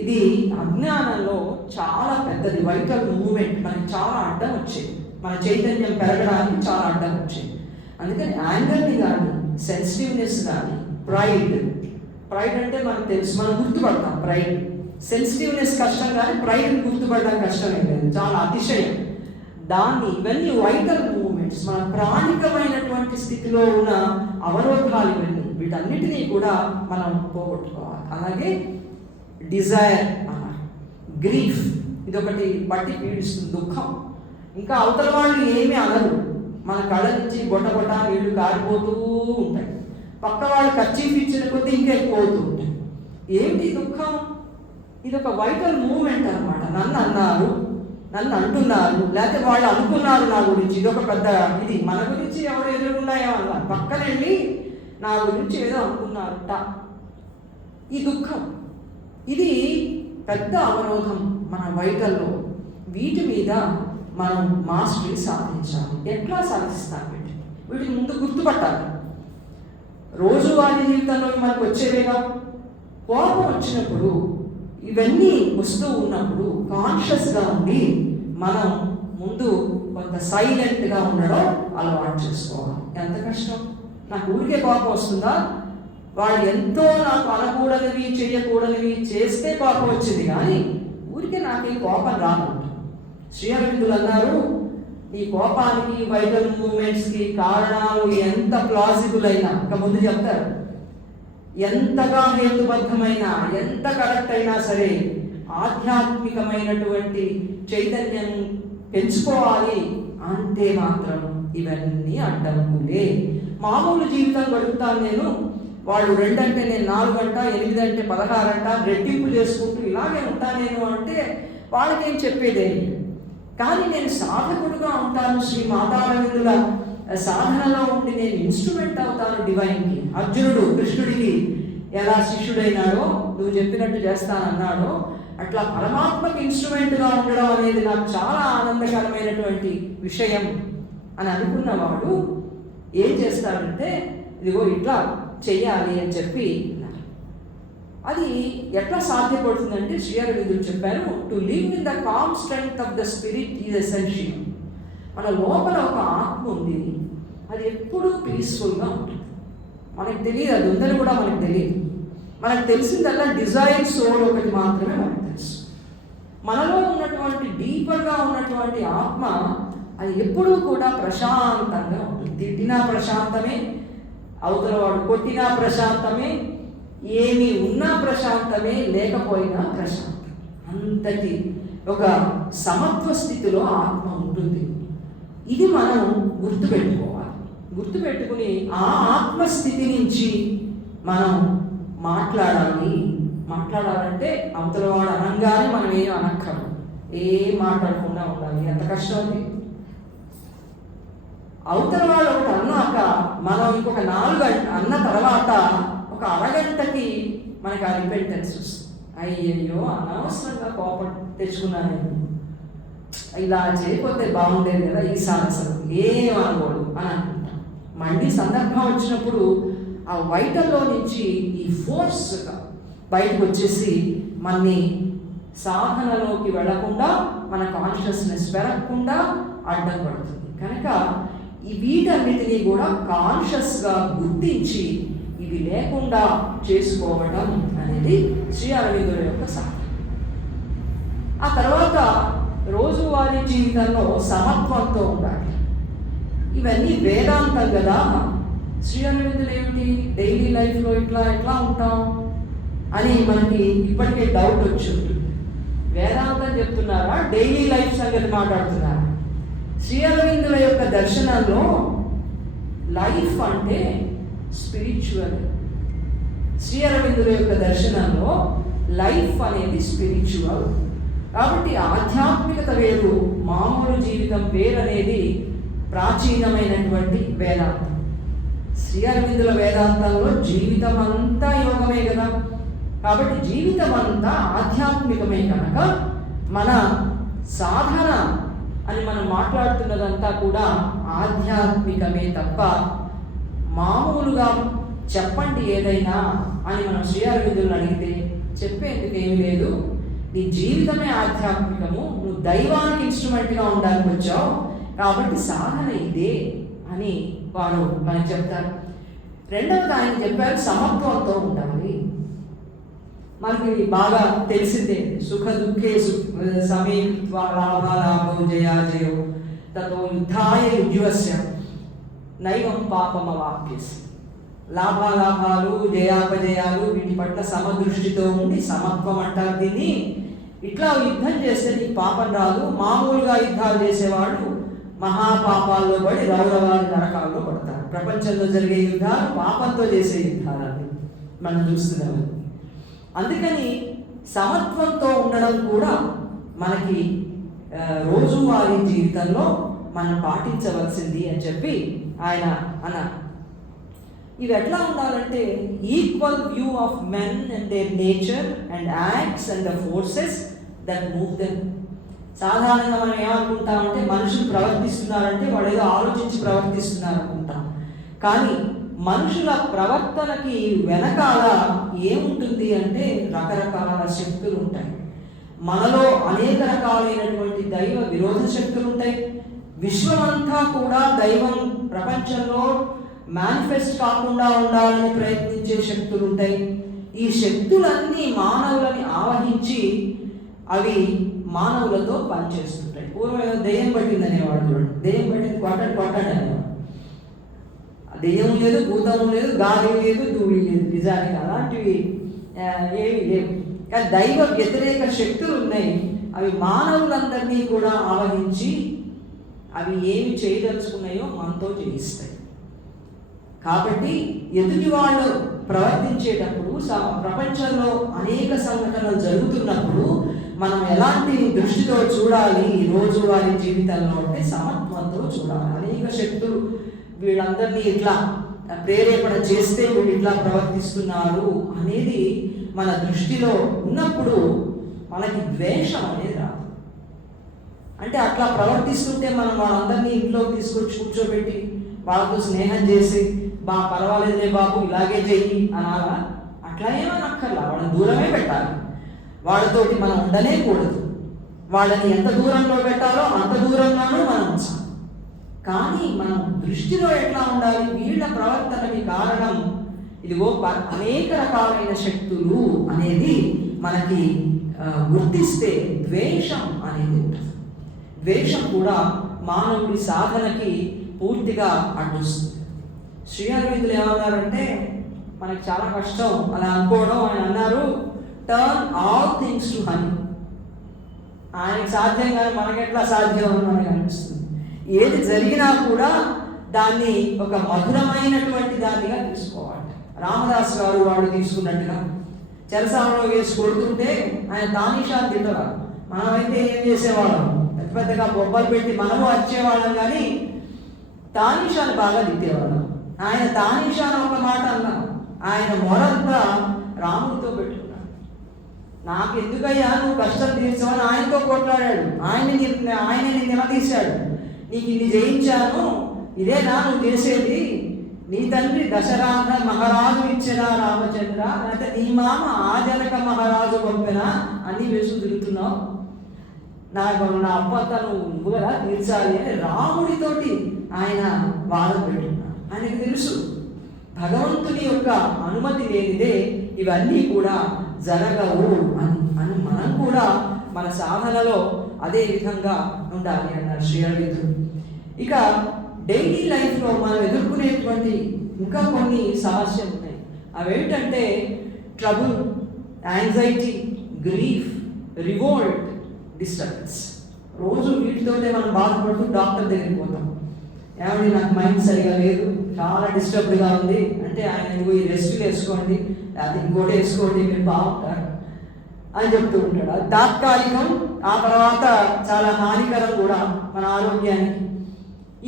ఇది అజ్ఞానంలో చాలా పెద్దది వైటల్ మూవ్మెంట్. మనకి చాలా అడ్డం వచ్చేది, మన చైతన్యం పెరగడానికి చాలా అడ్డం వచ్చేది. అందుకని యాంగర్ని కానీ, సెన్సిటివ్నెస్ కానీ, ప్రైడ్ అంటే మనకు తెలుసు, మనం గుర్తుపడతాం ప్రైడ్. సెన్సిటివ్నెస్ కష్టం, కానీ ప్రైడ్ని గుర్తుపడడం కష్టమే లేదు, చాలా అతిశయం. ఇవన్నీ వైటల్ మూవ్మెంట్స్, మన ప్రాణికమైనటువంటి స్థితిలో ఉన్న అవరోధాలు ఇవన్నీ. వీటన్నిటినీ కూడా మనం పోగొట్టుకోవాలి. అలాగే డిజైర్ అన్నారు, గ్రీఫ్, ఇదొకటి పట్టి పీడిస్తుంది, దుఃఖం. ఇంకా అవతల వాళ్ళు ఏమీ అనరు, మన కళ్ళ నుంచి బొట్ట నీళ్లు కారిపోతూ ఉంటాయి. పక్క వాళ్ళు కర్చీఫ్ ఇచ్చిన కొద్దీ ఇంకా ఎక్కువ అవుతూ ఉంటాయి. ఏంటి దుఃఖం? ఇది ఒక వైటల్ మూవ్మెంట్ అనమాట. నన్ను అన్నారు, నన్ను అంటున్నారు, లేకపోతే వాళ్ళు అనుకున్నారు నా గురించి. ఇది ఒక పెద్ద ఇది. మన గురించి ఎవరు ఎదురుకున్నాయో అన్నారు, పక్కన వెళ్ళి నా గురించి ఏదో అనుకున్నారట. ఈ దుఃఖం, ఇది పెద్ద అవరోధం మన వైటల్లో. వీటి మీద మనం మాస్టరీ సాధించాలి. ఎట్లా సాధిస్తాం? వీటిని ముందు గుర్తుపట్టాలి. రోజువారీ జీవితంలో మనకు వచ్చేవేగా. కోపం వచ్చినప్పుడు, ఇవన్నీ వస్తూ ఉన్నప్పుడు కాన్షియస్గా ఉండి మనం ముందు కొంత సైలెంట్గా ఉండడం అలవాటు చేసుకోవాలి. ఎంత కష్టం! నాకు ఊరికే కోపం వస్తుందా? వాళ్ళు ఎంతో నాకు అనకూడనివి, చేయకూడనివి చేస్తే కోపం వచ్చింది, కానీ ఊరికే నాకేం కోపం రాదు. శ్రీ అరవిందులు అన్నారు, నీ కోపానికి, వైటల్ మూమెంట్స్కి కారణాలు ఎంత ప్లాజిబుల్ అయినా, ఇంకా ముందు చెప్తారు, ఎంతగా హేతుబద్ధమైన, ఎంత కరెక్ట్ అయినా సరే ఆధ్యాత్మికమైనటువంటి చైతన్యం పెంచుకోవాలి అంటే మాత్రం ఇవన్నీ అడ్డంకులే. మామూలు జీవితం గడుపుతాను నేను, వాళ్ళు 2 అంటే నేను 4 గంట, 8 అంటే 16 గంట రెట్టింపు చేసుకుంటూ ఇలాగే ఉంటాను నేను అంటే వాళ్ళకేం చెప్పేదే. కానీ నేను సాధకుడుగా ఉంటాను, శ్రీ మాతారవిందుల సాధనలో ఉండి నేను ఇన్స్ట్రుమెంట్ అవుతాను డివైన్కి. అర్జునుడు కృష్ణుడికి ఎలా శిష్యుడైనాడో, నువ్వు చెప్పినట్టు చేస్తానన్నాడో, అట్లా పరమాత్మకి ఇన్స్ట్రుమెంట్గా ఉండడం అనేది నాకు చాలా ఆనందకరమైనటువంటి విషయం అని అనుకున్నవాడు ఏం చేస్తాడంటే, ఇదిగో ఇట్లా చెయ్యాలి అని చెప్పి అది ఎట్లా సాధ్యపడుతుందంటే శ్రీ అరవిందులు చెప్పారు, to live in the calm strength of the spirit is essential. మన లోపల ఒక ఆత్మ ఉంది, అది ఎప్పుడూ పీస్ఫుల్గా ఉంటుంది. మనకు తెలియదు, అది ఉందని కూడా మనకు తెలియదు. మనకు తెలిసిందల్లా డిజైర్ సోల్ ఒకటి మాత్రమే మనకు తెలుసు. మనలో ఉన్నటువంటి డీపర్గా ఉన్నటువంటి ఆత్మ అది ఎప్పుడూ కూడా ప్రశాంతంగా ఉంటుంది. తిట్టినా ప్రశాంతమే, అవతల వాడు కొట్టినా ప్రశాంతమే, ఏమి ఉన్నా ప్రశాంతమే, లేకపోయినా ప్రశాంతం. అంతటి ఒక సమత్వ స్థితిలో ఆత్మ ఉంటుంది. ఇది మనం గుర్తుపెట్టుకోవాలి. గుర్తుపెట్టుకుని ఆ ఆత్మస్థితి నుంచి మనం మాట్లాడాలంటే అవతల వాడు అనగానే మనం ఏం అనక్కర్లేదు, ఏం మాట్లాడకుండా ఉండాలి. ఎంత కష్టం ఉంది. అవతల వాళ్ళు ఒకటి అన్నాక మనం ఇంకొక 4 గంటలు అన్న తర్వాత ఒక అరగంటకి మనకి ఆ రిపెంటెన్స్ వస్తుంది. అయ్యయ్యో అనవసరంగా కోపం తెచ్చుకున్నాను, ఇలా చేయకపోతే బాగుండేది కదా, ఈసారి అసలు ఏం అనుకోడు అని అనుకుంటాం. మళ్ళీ సందర్భం వచ్చినప్పుడు ఆ వైటల్లో నుంచి ఈ ఫోర్స్ బయటకు వచ్చేసి మనని సాధనలోకి వెళ్లకుండా, మన కాన్షియస్నెస్ పెరగకుండా అడ్డం పడుతుంది. కనుక ఈ వీటన్నిటినీ కూడా కాన్షియస్గా గుర్తించి ఇవి లేకుండా చేసుకోవడం అనేది శ్రీ అరవిందుల యొక్క సాధన. ఆ తర్వాత రోజువారీ జీవితంలో సమత్వంతో ఉండాలి. ఇవన్నీ వేదాంతం కదా. శ్రీ అరవిందులు ఏమిటి, డైలీ లైఫ్లో ఎట్లా ఉంటాం అని మనకి ఇప్పటికే డౌట్ వచ్చి ఉంటుంది. వేదాంతం చెప్తున్నారా, డైలీ లైఫ్ సంగతి మాట్లాడుతున్నారా? శ్రీ అరవిందుల యొక్క దర్శనంలో లైఫ్ అంటే స్పిరిచువల్. శ్రీ అరవిందుల యొక్క దర్శనంలో లైఫ్ అనేది స్పిరిచువల్. కాబట్టి ఆధ్యాత్మికత వేరు, మామూలు జీవితం వేరు అనేది ప్రాచీనమైనటువంటి వేదాంతం. శ్రీ అరవిందుల వేదాంతంలో జీవితం అంతా యోగమే కదా. కాబట్టి జీవితం అంతా ఆధ్యాత్మికమే కనుక మన సాధన అని మనం మాట్లాడుతున్నదంతా కూడా ఆధ్యాత్మికమే తప్ప మామూలుగా చెప్పండి ఏదైనా అని మనం శ్రీ అరవిందులను అడిగితే చెప్పేందుకు ఏమీ లేదు. నీ జీవితమే ఆధ్యాత్మికము, నువ్వు దైవానికి ఇన్స్ట్రుమెంట్గా ఉండాలని వచ్చావు, కాబట్టి సాధన ఇదే అని వారు మనకు చెప్తారు. రెండవది ఆయన చెప్పారు, సమత్వంతో ఉండాలి. మనకి బాగా తెలిసిందే, సుఖ దుఃఖే సమీత్వా లాభాలాభో జయాజయో తతో యుద్ధాయ యుజ్వస్య నైవం పాపమవాప్యసి. లాభాలాభాలు, జయాపజయాలు వీటి పట్ల సమదృష్టితో ఉండి సమత్వం అంటారు దీన్ని. ఇట్లా యుద్ధం చేస్తే నీకు పాపం రాదు. మామూలుగా యుద్ధాలు చేసేవాళ్ళు మహాపాపాల్లో పడి రౌరవాది నరకాల్లో పడతారు. ప్రపంచంలో జరిగే యుద్ధాలు పాపంతో చేసే యుద్ధాలని మనం చూస్తున్నాము. అందుకని సమత్వంతో ఉండడం కూడా మనకి రోజువారీ జీవితంలో మనం పాటించవలసింది అని చెప్పి ఆయన అన్నారు. ఇవి ఎట్లా ఉండాలంటే equal view of men and there nature and acts and the forces that move them. సాధారణంగా మనం ఏమనుకుంటామంటే మనుషులు ప్రవర్తిస్తున్నారంటే వాళ్ళు ఏదో ఆలోచించి ప్రవర్తిస్తున్నారు అనుకుంటాం. కానీ మనుషుల ప్రవర్తనకి వెనకాల ఏముంటుంది అంటే రకరకాల శక్తులు ఉంటాయి. మనలో అనేక రకాలైనటువంటి దైవ విరోధ శక్తులు ఉంటాయి. విశ్వమంతా కూడా దైవం ప్రపంచంలో మేనిఫెస్ట్ కాకుండా ఉండాలని ప్రయత్నించే శక్తులు ఉంటాయి. ఈ శక్తులన్నీ మానవులని ఆవహించి అవి మానవులతో పనిచేస్తుంటాయి. పూర్వం దెయ్యం పట్టింది అనేవాడు చూడండి, దెయ్యం పట్టింది కొట్టాడు అనేవాడు. దెయ్యం లేదు, భూతం లేదు, గాలి లేదు, ధూళి లేదు. నిజానికి అలాంటివి ఏమి లేవు. కానీ దైవ వ్యతిరేక శక్తులు ఉన్నాయి. అవి మానవులందరినీ కూడా ఆవహించి అవి ఏమి చేయదలుచుకున్నాయో మనతో చేయిస్తాయి. కాబట్టి ఎదుటి వాళ్ళు ప్రవర్తించేటప్పుడు ప్రపంచంలో అనేక సంఘటనలు జరుగుతున్నప్పుడు మనం ఎలాంటి దృష్టితో చూడాలి రోజువారీ జీవితంలో అంటే సమత్వంతో చూడాలి. అనేక శక్తులు వీళ్ళందరినీ ఇట్లా ప్రేరేపణ చేస్తే వీళ్ళు ఇట్లా ప్రవర్తిస్తున్నారు అనేది మన దృష్టిలో ఉన్నప్పుడు మనకి ద్వేషం అనేది రాదు. అంటే అట్లా ప్రవర్తిస్తుంటే మనం వాళ్ళందరినీ ఇంట్లోకి తీసుకొచ్చి కూర్చోబెట్టి వాళ్ళతో స్నేహం చేసి పర్వాలేదులే బాబు ఇలాగే చెయ్యి అనాలా? అట్లా ఏమనక్కర్లా. వాళ్ళని దూరమే పెట్టాలి. వాళ్ళతోటి మనం ఉండనే కూడదు. వాళ్ళని ఎంత దూరంలో పెట్టాలో అంత దూరంగానూ మనం ఉంచాలి. కానీ మనం దృష్టిలో ఎట్లా ఉండాలి? వీళ్ళ ప్రవర్తనకి కారణం ఇదిగో అనేక రకాలైన శక్తులు అనేది మనకి గుర్తిస్తే ద్వేషం అనేది ఉంటుంది. ద్వేషం కూడా మానవుడి సాధనకి పూర్తిగా అడ్డొస్తుంది. శ్రీ అరవిందులు ఏమన్నారంటే, మనకి చాలా కష్టం అలా అనుకోవడం. ఆయన అన్నారు, turn all things to honey. ఆయనకి సాధ్యం కానీ మనకెట్లా సాధ్యం అని మనకు అనిపిస్తుంది. ఏది జరిగినా కూడా దాన్ని ఒక మధురమైనటువంటి దానిగా తీసుకోవాలి. రామదాస్ గారు వాళ్ళు తీసుకున్నట్టుగా చెరసాలలో వేసి కొడుతుంటే ఆయన తానీషాలు తింటారు. మనమైతే ఏం చేసేవాళ్ళం? పెద్ద పెద్దగా బొబ్బలు పెట్టి మనము వచ్చేవాళ్ళం, కానీ తానీషాలు బాగా తిట్టేవాళ్ళం. ఆయన తానీషాను ఒక మాట అన్నాను. ఆయన మొరంతా రాముడితో పెట్టుకున్నాడు. నాకు ఎందుకయ్యా నువ్వు కష్టం తీర్చావని ఆయనతో కొట్లాడాడు. ఆయనని నిలదీశాడు. నీకు ఇన్ని జయించాను, ఇదేనా నువ్వు చేసేది? నీ తండ్రి దశరథ మహారాజు ఇచ్చిన రామచంద్ర, అంటే నీ మామ ఆజనక మహారాజు పంపిన అన్ని వేసు తిరుగుతున్నావు. నా అప్పంతా నువ్వు కదా తీర్చాలి అని రాముడితోటి ఆయన వాదం పెట్టుకున్నాడు. ఆయనకు తెలుసు భగవంతుని యొక్క అనుమతి లేనిదే ఇవన్నీ కూడా జరగవు అని మనం కూడా మన సాధనలో అదే విధంగా ఉండాలి అన్నారు శ్రీ అరవిందులు. ఇక డైలీ లైఫ్లో మనం ఎదుర్కొనేటువంటి ఇంకా కొన్ని సమస్యలు ఉన్నాయి. అవేంటంటే trouble, anxiety, grief, revolt, disturbance. రోజు వీటితోనే మనం బాధపడుతూ డాక్టర్ దగ్గరికి పోతాం. ఏమండి నాకు మైండ్ సరిగా లేదు, చాలా డిస్టర్బ్డ్గా ఉంది అంటే ఆయన నువ్వు ఈ రెస్ట్ వేసుకోండి, అది ఇంకోటి వేసుకోండి, మీరు బాగుంటారు అని చెప్తూ ఉంటాడు. అది తాత్కాలికం, ఆ తర్వాత చాలా హానికరం కూడా మన ఆరోగ్యానికి.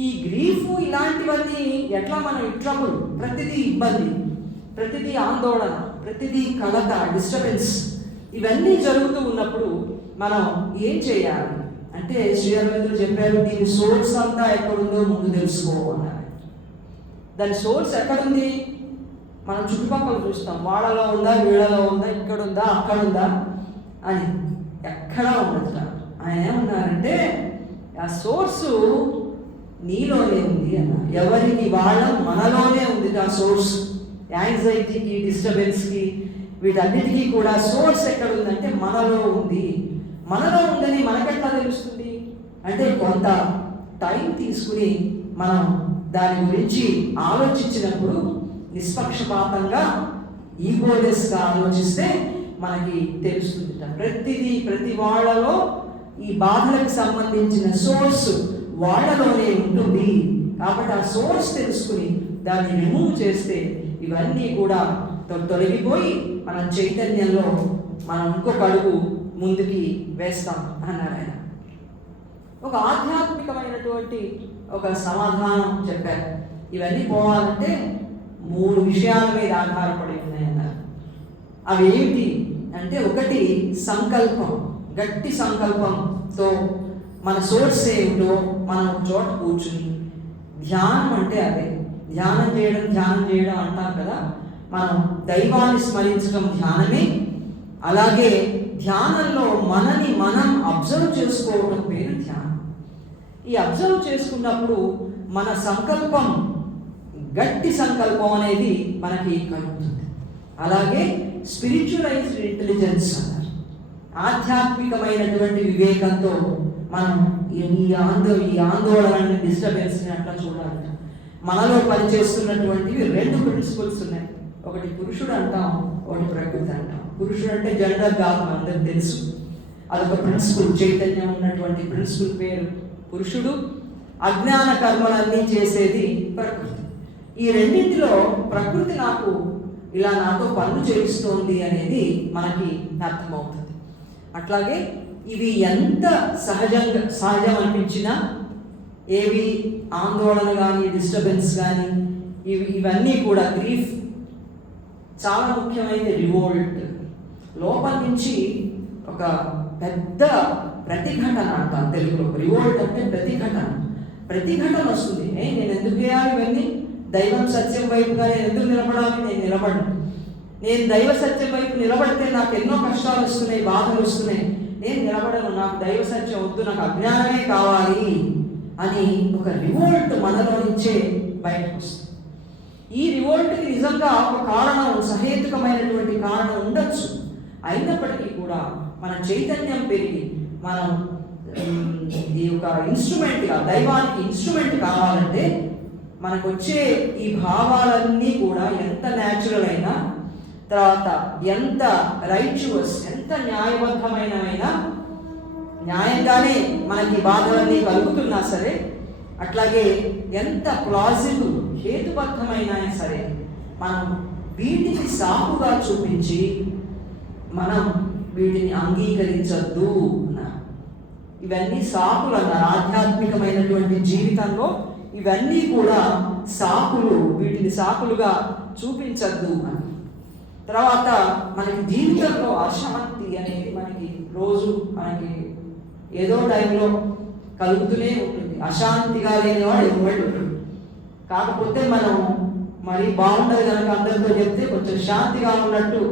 ఈ గ్రీఫ్ ఇలాంటివన్నీ ఎట్లా మనం ట్రబుల్, ప్రతిదీ ఇబ్బంది, ప్రతిదీ ఆందోళన, ప్రతిదీ కలత, డిస్టర్బెన్స్, ఇవన్నీ జరుగుతూ ఉన్నప్పుడు మనం ఏం చేయాలి అంటే శ్రీ అరవిందులు చెప్పారు, దీని సోర్స్ అంతా ఎక్కడుందో ముందు తెలుసుకో అన్నారు. దాని సోర్స్ ఎక్కడుంది? మనం చుట్టుపక్కల చూస్తాం, వాళ్ళలో ఉందా, వీళ్ళలో ఉందా, ఇక్కడుందా, అక్కడుందా అని. ఎక్కడా ఉండదు. ఆయన ఏమన్నారంటే ఆ సోర్సు నీలోనే ఉంది అన్నారు. ఎవరికి వాళ్ళ మనలోనే ఉంది ఆ సోర్స్. యాంగ్జైటీకి, డిస్టర్బెన్స్కి, వీటన్నిటికీ కూడా సోర్స్ ఎక్కడ ఉందంటే మనలో ఉంది. మనలో ఉందని మనకెట్లా తెలుస్తుంది అంటే కొంత టైం తీసుకుని మనం దాని గురించి ఆలోచించినప్పుడు నిష్పక్షపాతంగా ఈగోలెస్గా ఆలోచిస్తే మనకి తెలుస్తుంది. ప్రతి వాళ్ళలో ఈ బాధలకు సంబంధించిన సోర్స్ వాళ్ళలోనే ఉంటుంది. కాబట్టి ఆ సోర్స్ తెలుసుకుని దాన్ని రిమూవ్ చేస్తే ఇవన్నీ కూడా తొలగిపోయి మన చైతన్యంలో మనం ఇంకొక అడుగు ముందుకి వేస్తాం అన్నారు ఆయన. ఒక ఆధ్యాత్మికమైనటువంటి ఒక సమాధానం చెప్పారు. ఇవన్నీ పోవాలంటే 3 విషయాల మీద ఆధారపడి ఉన్నాయన్నారు. అవి ఏమిటి అంటే, ఒకటి సంకల్పం, గట్టి సంకల్పంతో మన సోర్స్ ఏమిటో మనం ఒక చోట కూర్చుని ధ్యానం అంటే అదే. ధ్యానం చేయడం అంటాం కదా. మనం దైవాన్ని స్మరించడం ధ్యానమే. అలాగే ధ్యానంలో మనని మనం అబ్జర్వ్ చేసుకోవడం పేరు ధ్యానం. ఈ అబ్జర్వ్ చేసుకున్నప్పుడు మన సంకల్పం, గట్టి సంకల్పం అనేది మనకి కలుగుతుంది. అలాగే స్పిరిచువలైజ్డ్ ఇంటెలిజెన్స్ అన్నారు. ఆధ్యాత్మికమైనటువంటి వివేకంతో మనం ఈ ఆందోళనని, డిస్టర్బెన్స్ని అట్లా చూడాలి. మనలో పనిచేస్తున్నటువంటివి 2 ప్రిన్సిపల్స్ ఉన్నాయి. ఒకటి పురుషుడు అంటాం, ఒకటి ప్రకృతి అంటాం. పురుషుడు అంటే జెండర్ కాదు, అందరికి తెలుసు. అదొక ప్రిన్సిపల్, చైతన్యం ఉన్నటువంటి ప్రిన్సిపల్ పేరు పురుషుడు. అజ్ఞాన కర్మలన్నీ చేసేది ప్రకృతి. ఈ రెండింటిలో ప్రకృతి నాకు ఇలా నాతో పనులు చేయిస్తోంది అనేది మనకి అర్థమవుతుంది. అట్లాగే ఇవి ఎంత సహజం అనిపించినా, ఏవి ఆందోళన కానీ, డిస్టర్బెన్స్ కానీ, ఇవన్నీ కూడా గ్రీఫ్ చాలా ముఖ్యమైనది. రివోల్ట్ లోపల నుంచి ఒక పెద్ద ప్రతిఘటన అంటాను తెలుగులో. రివోల్ట్ అంటే ప్రతిఘటన వస్తుంది. నేను ఎందుకు చేయాలి ఇవన్నీ? దైవం సత్యం వైపుగా నేను ఎందుకు నిలబడాలి? నేను నిలబడను. నేను దైవ సత్యం వైపు నిలబడితే నాకు ఎన్నో కష్టాలు వస్తున్నాయి, బాధలు వస్తున్నాయి. నేను నిలబడను, నాకు దైవ సత్యం వద్దు, నాకు అజ్ఞానమే కావాలి అని ఒక రివోల్ట్ మనలో నుంచే బయటకు వస్తుంది. ఈ రివోల్ట్కి నిజంగా ఒక కారణం, సహేతుకమైనటువంటి కారణం ఉండొచ్చు. అయినప్పటికీ కూడా మన చైతన్యం పెరిగి మనం ఈ యొక్క ఇన్స్ట్రుమెంట్గా, దైవానికి ఇన్స్ట్రుమెంట్ కావాలంటే మనకు వచ్చే ఈ భావాలన్నీ కూడా ఎంత న్యాచురల్ అయినా, తర్వాత ఎంత రైచువస్, ఎంత న్యాయబద్ధమైనవైనా, న్యాయంగానే మనకి బాధలన్నీ కలుగుతున్నా సరే, అట్లాగే ఎంత ప్లాజిబుల్, హేతుబద్ధమైనా సరే, మనం వీటిని సాకుగా చూపించి మనం వీటిని అంగీకరించద్దు అన్నారు. ఇవన్నీ సాకులు అన్నారు. ఆధ్యాత్మికమైనటువంటి జీవితంలో ఇవన్నీ కూడా సాకులు, వీటిని సాకులుగా చూపించద్దు అని. తర్వాత మనకి జీవితంలో అశాంతి అనేది మనకి రోజు ఏదో టైంలో కలుగుతూనే ఉంటుంది. అశాంతిగా లేనివాడు ఎవడు. కాకపోతే మనం మరి బాగుంటుంది కనుక అందరితో చెప్తే కొంచెం శాంతిగా ఉన్నట్టు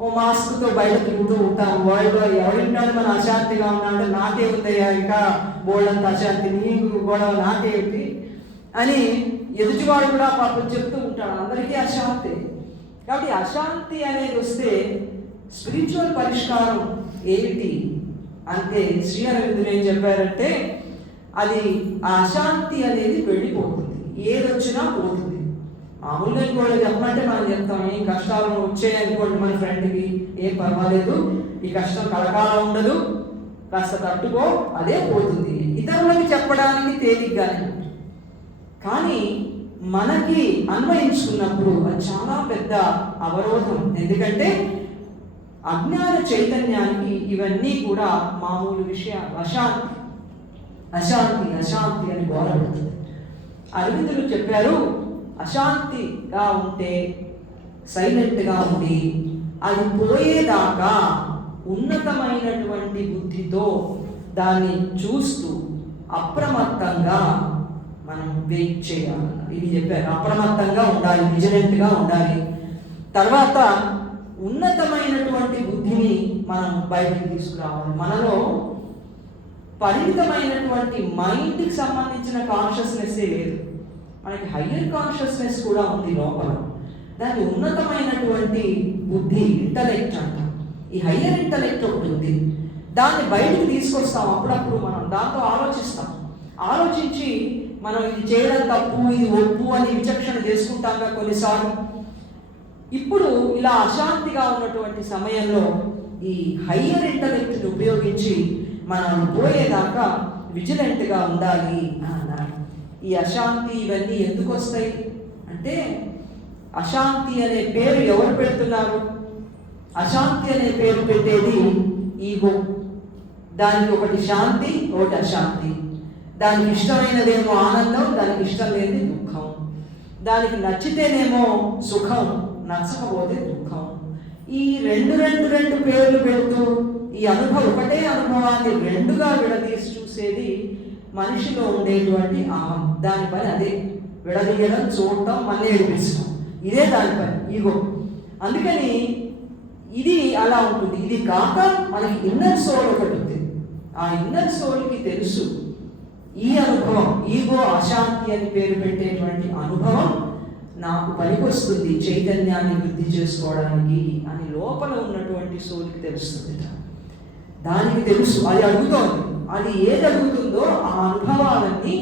ఓ మాస్క్తో బయట తిరుగుతూ ఉంటాం. వరల్డ్లో ఎవరింటాడు మన అశాంతిగా ఉన్నాడు, నాకే ఉందయ్యా ఇంకా బోల్డంత అశాంతి, నీకు గొడవ నాకేంటి అని ఎదుటివాడు కూడా పాపం చెప్తూ ఉంటాడు. అందరికీ అశాంతి. కాబట్టి అశాంతి అనేది వస్తే స్పిరిచువల్ పరిష్కారం ఏమిటి అంటే శ్రీ అరవిందులు ఏం చెప్పారంటే, అది ఆ అశాంతి అనేది వెళ్ళిపోతుంది, ఏదొచ్చినా పోతుంది. మామూలుగా ఇంకోటి చెప్పమంటే మనం చెప్తాం, ఏం కష్టాలు వచ్చాయనుకోండి మన ఫ్రెండ్కి, ఏం పర్వాలేదు, ఈ కష్టం కలకాలం ఉండదు, కాస్త తట్టుకో, అదే పోతుంది. ఇతరులకి చెప్పడానికి తేలిగ్గానే ఉంటుంది. కానీ మనకి అన్వయించుకున్నప్పుడు అది చాలా పెద్ద అవరోధం. ఎందుకంటే అజ్ఞాన చైతన్యానికి ఇవన్నీ కూడా మామూలు విషయాలు. అశాంతి అని గోలపడుతుంది. అరవిందులు చెప్పారు, అశాంతిగా ఉంటే సైలెంట్గా ఉండి అది పోయేదాకా ఉన్నతమైనటువంటి బుద్ధితో దాన్ని చూస్తూ అప్రమత్తంగా మనం వెయిట్ చేయాలి. ఇది చెప్పారు. అప్రమత్తంగా ఉండాలి, విజిలెంట్గా ఉండాలి. తర్వాత ఉన్నతమైనటువంటి బుద్ధిని మనం బయటికి తీసుకురావాలి. మనలో పరిమితమైనటువంటి మైండ్కి సంబంధించిన కాన్షియస్నెస్సే లేదు, మనకి హయ్యర్ కాన్షియస్నెస్ కూడా ఉంది లోపల. దాన్ని ఉన్నతమైనటువంటి బుద్ధి, ఇంటలెక్ట్ అంటాం. ఈ హయ్యర్ ఇంటలెక్ట్ ఒకటి ఉంది, దాన్ని బయటికి తీసుకొస్తాం. అప్పుడప్పుడు మనం దాంతో ఆలోచిస్తాం. ఆలోచించి మనం ఇది చేయడం తప్పు, ఇది ఒప్పు అని విచక్షణ చేసుకుంటాంగా కొన్నిసార్లు. ఇప్పుడు ఇలా అశాంతిగా ఉన్నటువంటి సమయంలో ఈ హయ్యర్ ఇంటలెక్ట్ని ఉపయోగించి మనం పోయేదాకా విజిలెంట్గా ఉండాలి అన్నారు. ఈ అశాంతి ఇవన్నీ ఎందుకు వస్తాయి అంటే, అశాంతి అనే పేరు ఎవరు పెడుతున్నారు? అశాంతి అనే పేరు పెట్టేది ఈగో. దానికి ఒకటి శాంతి, ఒకటి అశాంతి. దానికి ఇష్టమైనదేమో ఆనందం, దానికి ఇష్టం లేనిది దుఃఖం. దానికి నచ్చితేనేమో సుఖం, నచ్చకపోతే దుఃఖం. ఈ రెండు పేర్లు పెడుతూ ఈ అనుభవం, ఒకటే అనుభవాన్ని రెండుగా విడదీసి చూసేది మనిషిలో ఉండేటువంటి అహం. దాని పని అదే, విడదీయడం, చూడటం, మళ్ళీ ఏడిపించడం. ఇదే దాని పని, ఈగో. అందుకని ఇది అలా ఉంటుంది. ఇది కాక మనకి ఇన్నర్ సోల్ ఒకటి ఉంది. ఆ ఇన్నర్ సోల్కి తెలుసు ఈ అనుభవం, ఈగో అశాంతి అని పేరు పెట్టేటువంటి అనుభవం నాకు పనికొస్తుంది చైతన్యాన్ని వృద్ధి చేసుకోవడానికి అని లోపల ఉన్నటువంటి సోల్కి తెలుస్తుంది. దానికి తెలుసు, అది అడుగుతోంది. అది ఏ జరుగుతుందో ఆ అనుభవాలన్నీ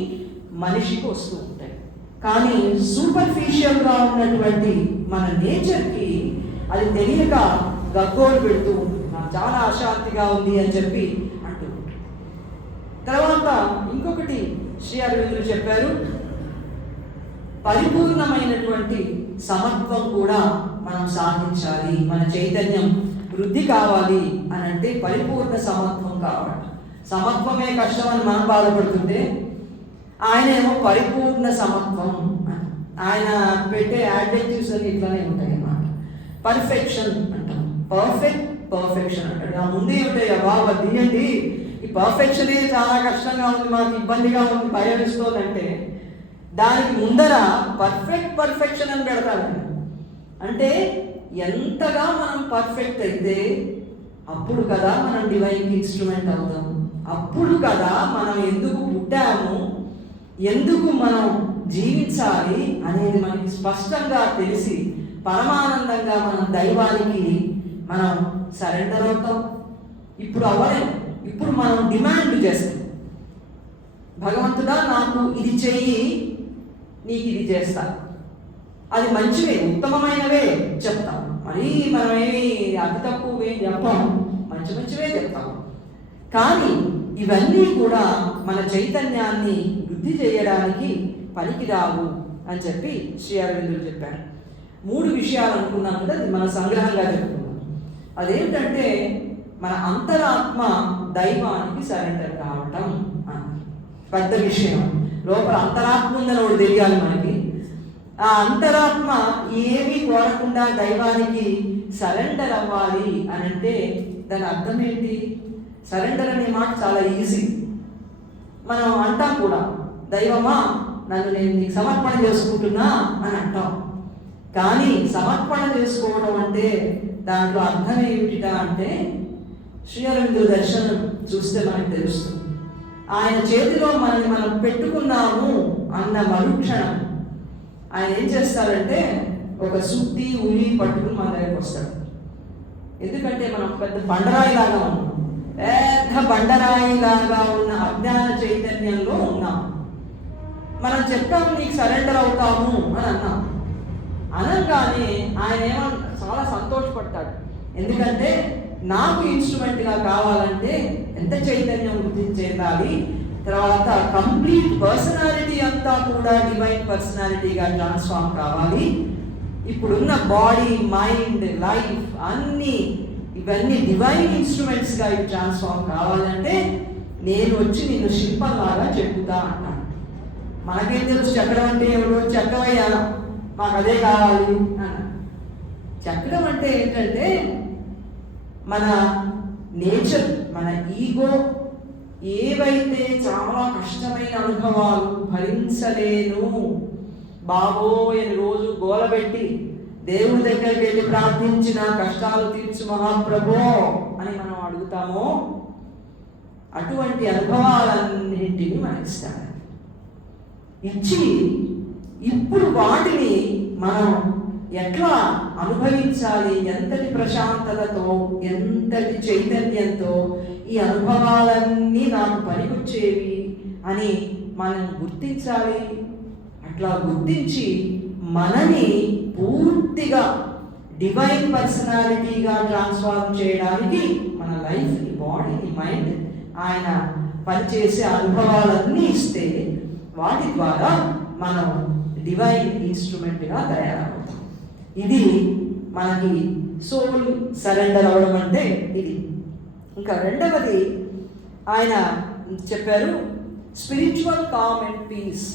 మనిషికి వస్తూ ఉంటాయి. కానీ సూపర్ఫిషియల్గా ఉన్నటువంటి మన నేచర్కి అది తెలియక గగ్గోలు పెడుతూ ఉంటుంది. నాకు చాలా అశాంతిగా ఉంది అని చెప్పి అంటూ ఉంటుంది. తర్వాత ఇంకొకటి శ్రీ అరవిందులు చెప్పారు, పరిపూర్ణమైనటువంటి సమత్వం కూడా మనం సాధించాలి. మన చైతన్యం వృద్ధి కావాలి అని అంటే పరిపూర్ణ సమత్వం కావాలి. సమత్వమే కష్టం అని మనం బాధపడుతుంటే ఆయన ఏమో పరిపూర్ణ సమత్వం, ఆయన పెట్టే యాడ్జెక్టివ్స్ అని ఇట్లానే ఉంటాయి అన్నమాట. పర్ఫెక్షన్ అంటాం, పర్ఫెక్షన్ అంటాడు. ఆ ముందే ఉంటాయి, బాబా తీయండి ఈ పర్ఫెక్షనే చాలా కష్టంగా ఉంది, మాకు ఇబ్బందిగా ఉంది, భయం ఇస్తోందంటే దానికి ముందర పర్ఫెక్షన్ అని పెడతాడు. అంటే ఎంతగా మనం పర్ఫెక్ట్ అయితే అప్పుడు కదా మనం డివైన్ ఇన్స్ట్రుమెంట్ అవుతాం. అప్పుడు కదా మనం ఎందుకు పుట్టాము, ఎందుకు మనం జీవించాలి అనేది మనకి స్పష్టంగా తెలిసి పరమానందంగా మనం దైవానికి మనం సరెండర్ అవుతాం. ఇప్పుడు అవ్వలేం. ఇప్పుడు మనం డిమాండ్ చేస్తాం, భగవంతుడా నాకు ఇది చెయ్యి, నీకు ఇది చేస్తా. అది మంచివే, ఉత్తమమైనవే చెప్తాం. మరి మనమేమి అతి తక్కువ చెప్పాం, మంచివే చెప్తాం. కానీ ఇవన్నీ కూడా మన చైతన్యాన్ని వృద్ధి చేయడానికి పనికిరావు అని చెప్పి శ్రీ అరవిందులు చెప్పారు. 3 విషయాలు అనుకున్నాం కదా, అది మన సంగ్రహంగా చెప్పుకున్నాం. అదేంటంటే మన అంతరాత్మ దైవానికి సరెండర్ కావటం అని పెద్ద విషయం. లోపల అంతరాత్మ ఉందని ఒకటి తెలియాలి మనకి. ఆ అంతరాత్మ ఏమీ కోరకుండా దైవానికి సరెండర్ అవ్వాలి అని అంటే దాని అర్థం ఏంటి? సరెండర్ అనే మాట చాలా ఈజీ. మనం అంటాం కూడా, దైవమా నన్ను నేను నీకు సమర్పణ చేసుకుంటున్నా అని అంటాం. కానీ సమర్పణ చేసుకోవడం అంటే దాంట్లో అర్థం ఏమిటిటా అంటే శ్రీ అరవిందుల దర్శనం చూస్తే మనకు తెలుస్తుంది. ఆయన చేతిలో మనల్ని మనం పెట్టుకున్నాము అన్న మరుక్షణం ఆయన ఏం చేస్తారంటే ఒక సుత్తి ఉలి పట్టుకుని మన దగ్గరికి వస్తాడు. ఎందుకంటే మనం పెద్ద బండరాయిలాగా ఉన్నాం, పెద్ద బండరాయిలాగా ఉన్న అజ్ఞాన చైతన్యంలో ఉన్నాం. మనం చెప్తాము నీకు సరెండర్ అవుతాము అని అన్నాం. అనగానే ఆయన ఏమో చాలా సంతోషపడతాడు. ఎందుకంటే నాకు ఇన్స్ట్రుమెంట్గా కావాలంటే ఎంత చైతన్యం వృద్ధి చెందాలి, తర్వాత కంప్లీట్ పర్సనాలిటీ అంతా కూడా డివైన్ పర్సనాలిటీగా ట్రాన్స్ఫార్మ్ కావాలి. ఇప్పుడున్న బాడీ, మైండ్, లైఫ్ అన్నీ ఇవన్నీ డివైన్ ఇన్స్ట్రుమెంట్స్గా ఇవి ట్రాన్స్ఫార్మ్ కావాలంటే నేను వచ్చి నిన్ను శిల్పంలాగా చెక్కుతా అన్నాను. మనకేం తెలుసు చెక్కడం అంటే ఎవరో చెక్కవయ్యా మాకు అదే కావాలి అన్న. చెక్కడం అంటే ఏంటంటే మన నేచర్, మన ఈగో ఏవైతే చాలా కష్టమైన అనుభవాలు భరించలేను బాబోయ్ అని రోజు గోలబెట్టి దేవుడి దగ్గరికి వెళ్ళి ప్రార్థించిన కష్టాలు తీర్చు మహాప్రభో అని మనం అడుగుతామో అటువంటి అనుభవాలన్నింటినీ మనకిస్తాడు. ఇచ్చి ఇప్పుడు వాటిని మనం ఎట్లా అనుభవించాలి, ఎంతటి ప్రశాంతతతో, ఎంతటి చైతన్యంతో ఈ అనుభవాలన్నీ నాకు పనికొచ్చేవి అని మనం గుర్తించాలి. అట్లా గుర్తించి మనని పూర్తిగా డివైన్ పర్సనాలిటీగా ట్రాన్స్ఫార్మ్ చేయడానికి మన లైఫ్ని, బాడీని, మైండ్ ఆయన పనిచేసే అనుభవాలన్నీ ఇస్తే వాటి ద్వారా మనం డివైన్ ఇన్స్ట్రుమెంట్గా తయారవుతాం. ఇది మనకి సోల్ సరెండర్ అవ్వడం అంటే ఇది. ఇంకా రెండవది ఆయన చెప్పారు స్పిరిచువల్ కామ్ అండ్ పీస్.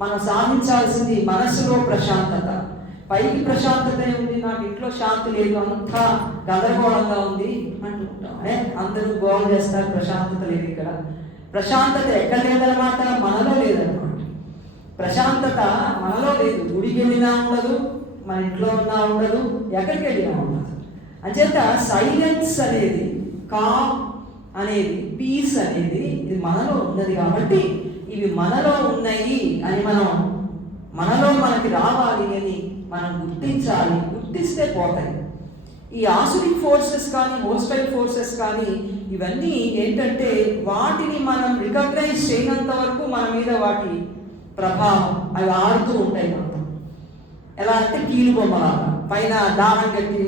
మనం సాధించాల్సింది మనసులో ప్రశాంతత. పైకి ప్రశాంతత ఉంది, నాకు ఇంట్లో శాంతి లేదు, అంతా గందరగోళంగా ఉంది అంటుంటాం. అందరూ గోల చేస్తారు, ప్రశాంతత లేదు. ఇక్కడ ప్రశాంతత ఎక్కడ లేదన్నమాట, మనలో లేదన్నమాట. ప్రశాంతత మనలో లేదు. గుడికి వెళ్ళినా ఉండదు, మన ఇంట్లో ఉన్నా ఉండదు, ఎక్కడికి వెళ్ళినా ఉండదు. అంచేత సైలెన్స్ అనేది, కామ్ అనేది, పీస్ అనేది ఇది మనలో ఉన్నది. కాబట్టి ఇవి మనలో ఉన్నాయి అని మనలో మనకి రావాలి అని మనం గుర్తించాలి. గుర్తిస్తే పోతాయి. ఈ ఆసురిక్ ఫోర్సెస్ కానీ హోస్టైల్ ఫోర్సెస్ కానీ ఇవన్నీ ఏంటంటే వాటిని మనం రికగ్నైజ్ చేయనంత వరకు మన మీద వాటి ప్రభావం అవి ఆడుతూ ఉంటాయి మొత్తం. ఎలా అంటే కీలు బొమ్మలాగా పైన దాహం కట్టి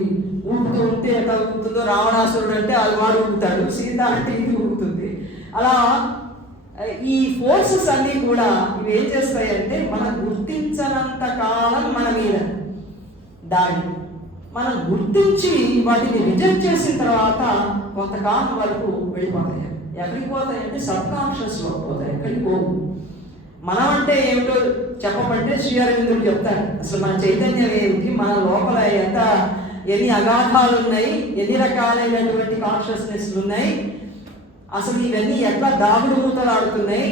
ఊపుతూ ఉంటే ఎట్లా ఊపుతుందో, రావణాసురుడు అంటే అది వాడు ఊపుతాడు, సీత అంటే ఇది ఊపుతుంది. అలా ఈ ఫోర్సెస్ అన్నీ కూడా ఇవి ఏం చేస్తాయంటే మనం గుర్తించనంత కాలం మన మీద దాడి, మనం గుర్తించి వాటిని రిజెక్ట్ చేసిన తర్వాత కొంతకాలం వరకు వెళ్ళిపోతాయి. ఎక్కడికి పోతాయి అంటే సబ్ కాన్షియస్లో పోతాయి, ఎక్కడికి పోవు. మనం అంటే ఏమిటో చెప్పమంటే శ్రీ అరవిందుడు చెప్తారు. అసలు మన చైతన్యం ఏమిటి, మన లోపల ఎన్ని అగాధాలు ఉన్నాయి, ఎన్ని రకాలైనటువంటి కాన్షియస్నెస్లు ఉన్నాయి, అసలు ఇవన్నీ ఎట్లా దాగుడు మూతలాడుతున్నాయి,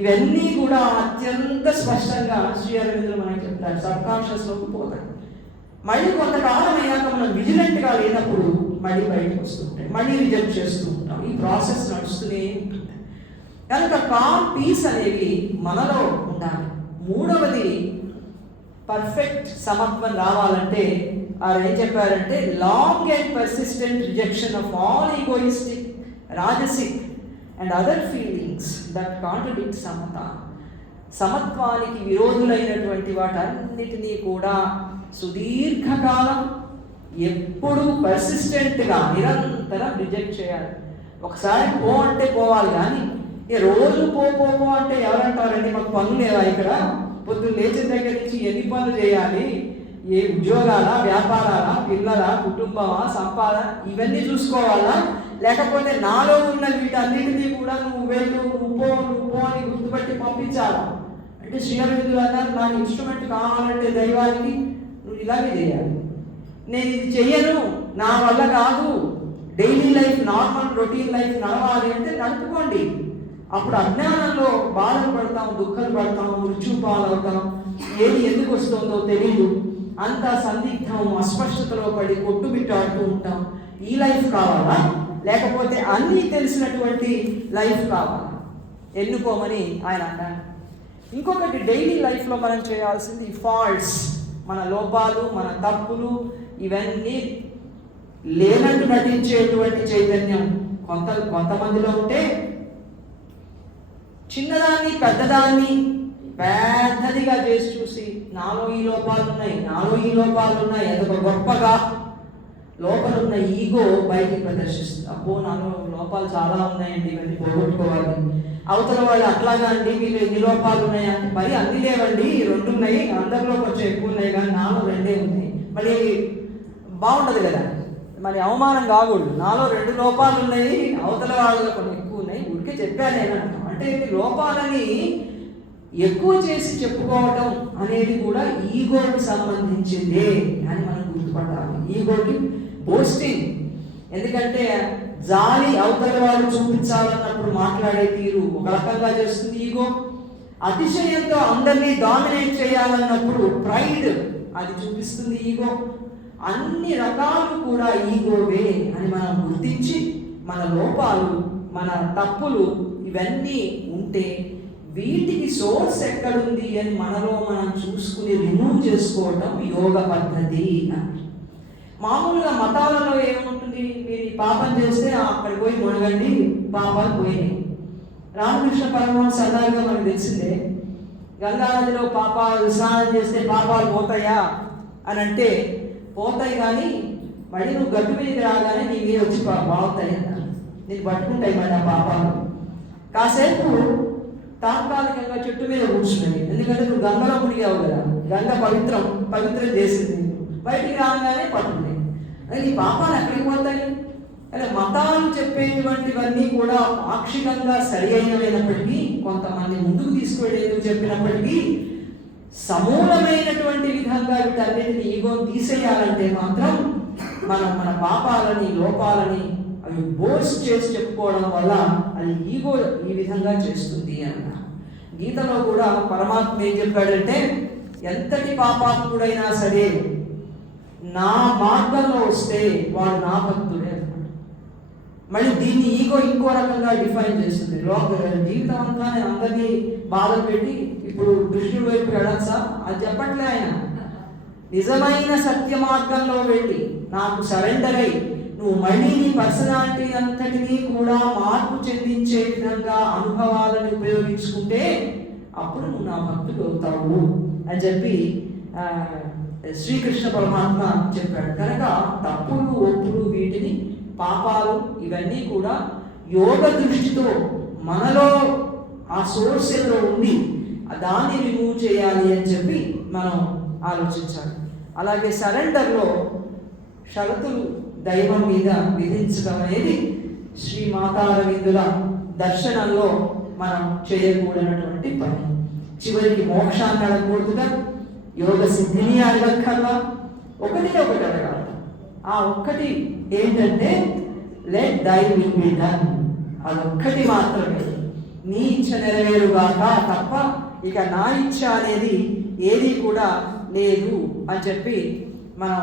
ఇవన్నీ కూడా అత్యంత స్పష్టంగా శ్రీ అరవిందుడు మనకి చెప్తారు. సబ్ కాన్షియస్లోకి పోతాయి. మళ్ళీ కొంతకాలం అయ్యాక మనం విజిలెంట్గా లేనప్పుడు మళ్ళీ బయటకు వస్తుంటాయి, మళ్ళీ రిజెక్ట్ చేస్తూ ఉంటాం. ఈ ప్రాసెస్ నడుస్తూనే ఉంటుంది. కనుక కామ్, పీస్ అనేవి మనలో ఉండాలి. మూడవది పర్ఫెక్ట్ సమత్వం రావాలంటే ఆయన ఏం చెప్పారంటే long and persistent rejection of all egoistic, rajasic and other feelings that contradict సమత. సమత్వానికి విరోధులైనటువంటి వాటన్నిటినీ కూడా సుదీర్ఘకాలం ఎప్పుడు పర్సిస్టెంట్గా నిరంతరం రిజెక్ట్ చేయాలి. ఒకసారి పో అంటే పోవాలి, కానీ రోజు పో అంటే ఎవరంటారండి, మాకు పనులు లేవా ఇక్కడ, పొద్దున్న లేచిన దగ్గర నుంచి ఎన్ని పనులు చేయాలి, ఏ ఉద్యోగాల, వ్యాపారాల, పిల్లల, కుటుంబమా, సంపాదన, ఇవన్నీ చూసుకోవాలా, లేకపోతే నాలో ఉన్న వీటన్నిటినీ కూడా నువ్వు వెళ్ళు, నువ్వు పో అని గుర్తుపట్టి పంపించాలా అంటే శ్రీ అరవిందులు అన్నారు, నాకు ఇన్స్ట్రుమెంట్ కావాలంటే దైవానికి నువ్వు ఇలాగే చేయాలి. నేను ఇది చెయ్యను, నా వల్ల కాదు, daily life normal routine life నడవాలి అంటే నడుపుకోండి. అప్పుడు అజ్ఞానంలో బాధలు పడతాం, దుఃఖాలు పడతాం, మృత్యు పాలవుతాం, ఏది ఎందుకు వస్తుందో తెలియదు, అంత సందిగ్ధం అస్పష్టతలో పడి కొట్టుమిట్టాడుతూ ఉంటాం. ఈ లైఫ్ కావాలా, లేకపోతే అన్నీ తెలిసినటువంటి లైఫ్ కావాలా, ఎన్నుకోమని ఆయన అన్నారు. ఇంకొకటి డైలీ లైఫ్లో మనం చేయాల్సింది ఫాల్ట్స్, మన లోపాలు, మన తప్పులు, ఇవన్నీ లేనట్టు నటించేటువంటి చైతన్యం కొంతమందిలో ఉంటే, చిన్నదాన్ని పెద్దదాన్ని పెద్దదిగా చేసి చూసి నాలో ఈ లోపాలు ఉన్నాయి అదొక గొప్పగా లోపల ఉన్న ఈగో బయటికి ప్రదర్శిస్తుంది. అబ్బో నాలో లోపాలు చాలా ఉన్నాయండి, ఇవన్నీ పోగొట్టుకోవాలి. అవతల వాళ్ళు అట్లాగా అండి, మీకు ఎన్ని లోపాలు ఉన్నాయా అంటే, మరి అన్ని లేవండి, 2 ఉన్నాయి, అందరిలో కొంచెం ఎక్కువ ఉన్నాయి, కానీ నాలో 2 ఉన్నాయి. మళ్ళీ బాగుండదు కదా, మరి అవమానం కాకూడదు. నాలో 2 లోపాలు ఉన్నాయి, అవతల వాళ్ళలో కొన్ని ఎక్కువ ఉన్నాయి, ఊరికే చెప్పాను అంటే లోపాలని ఎక్కువ చేసి చెప్పుకోవటం అనేది కూడా ఈగోకి సంబంధించిందే అని మనం గుర్తుపట్టాలి. ఈగోకి బోస్టింగ్, ఎందుకంటే జాలి అవతల వాళ్ళు చూపించాలన్నప్పుడు మాట్లాడే తీరు ఒక రకంగా చేస్తుంది ఈగో. అతిశయంతో అందరినీ డామినేట్ చేయాలన్నప్పుడు ప్రైడ్ అది చూపిస్తుంది ఈగో. అన్ని రకాలు కూడా ఈగోవే అని మనం గుర్తించి మన లోపాలు, మన తప్పులు ఇవన్నీ ఉంటే వీటికి సోర్స్ ఎక్కడుంది అని మనలో మనం చూసుకుని రిమూవ్ చేసుకోవటం యోగ పద్ధతి. మామూలుగా మతాలలో ఏముంటుంది, మీరు ఈ పాపం చేస్తే అక్కడికి పోయి మునగండి, పాపాలు పోయినాయి. రామకృష్ణ పరమహంస అన్నారుగా మనకు తెలిసిందే, గంగానదిలో పాపాలు స్నానం చేస్తే పాపాలు పోతాయా అని అంటే పోతాయి, కానీ మళ్ళీ నువ్వు గట్టు మీదకి రాగానే నీ మీద వచ్చి బాగుతాయి అన్నారు. నేను పట్టుకుంటాయి మళ్ళీ ఆ పాపాలు. కాసేపు తాత్కాలికంగా చెట్టు మీద కూర్చున్నాయి, ఎందుకంటే నువ్వు గంగలో మునిగావు కదా, గంగ పవిత్రం చేసింది, బయటికి రాగానే పట్టుకున్నాయి. అది ఈ పాపాలు ఎక్కడికి పోతాయి? అంటే మతాలు చెప్పేటువంటివన్నీ కూడా పాక్షికంగా సరి అయినప్పటికీ, కొంతమంది ముందుకు తీసుకువెళ్ళేందుకు చెప్పినప్పటికీ, సమూలమైనటువంటి విధంగా వీటన్నిటిని ఈగోని తీసేయాలంటే మాత్రం మనం మన పాపాలని, లోపాలని అవి బోస్ట్ చేసి చెప్పుకోవడం వల్ల అది ఈగో ఈ విధంగా చేస్తుంది అన్న. గీతలో కూడా పరమాత్మ ఏం చెప్పాడంటే, ఎంతటి పాపాత్ముడైనా సరే నా మార్గంలో వస్తే వాడు నా భక్తుడే అన్నమాట. మళ్ళీ దీన్ని ఈగో ఇంకో రకంగా డిఫైన్ చేస్తుంది. జీవితం అంతా నేను అందరినీ బాధ పెట్టి ఇప్పుడు కృష్ణుడి వైపు వెళ్ళచ్చా అది చెప్పట్లే ఆయన. నిజమైన సత్య మార్గంలో వెళ్ళి నాకు సరెండర్ అయి నువ్వు మళ్ళీ నీ పర్సనాలిటీ అంతటినీ కూడా మార్పు చెందించే విధంగా అనుభవాలను ఉపయోగించుకుంటే అప్పుడు నువ్వు నా భక్తుడు అవుతావు అని చెప్పి శ్రీకృష్ణ పరమాత్మ చెప్పాడు. కనుక తప్పులు ఒప్పులు వీటిని పాపాలు ఇవన్నీ కూడా యోగ దృష్టితో మనలో ఆ సోర్స్ ఏదో ఉంది దాన్ని రిమూవ్ చేయాలి అని చెప్పి మనం ఆలోచించాలి. అలాగే సరెండర్లో షరతులు దైవం మీద విధించడం అనేది శ్రీ మాతారవిందుల దర్శనంలో మనం చేయకూడనటువంటి పని. చివరికి మోక్షాన్ని అడగకూడదుగా, యోగ సిద్ధిని అడగక్కర్లా, ఒకటి అడగాలి. ఆ ఒక్కటి ఏంటంటే let thy will be done, అదొక్కటి మాత్రమే. నీ ఇచ్చ నెరవేరుగాక తప్ప ఇక నా ఇచ్చ అనేది ఏది కూడా లేదు అని చెప్పి మనం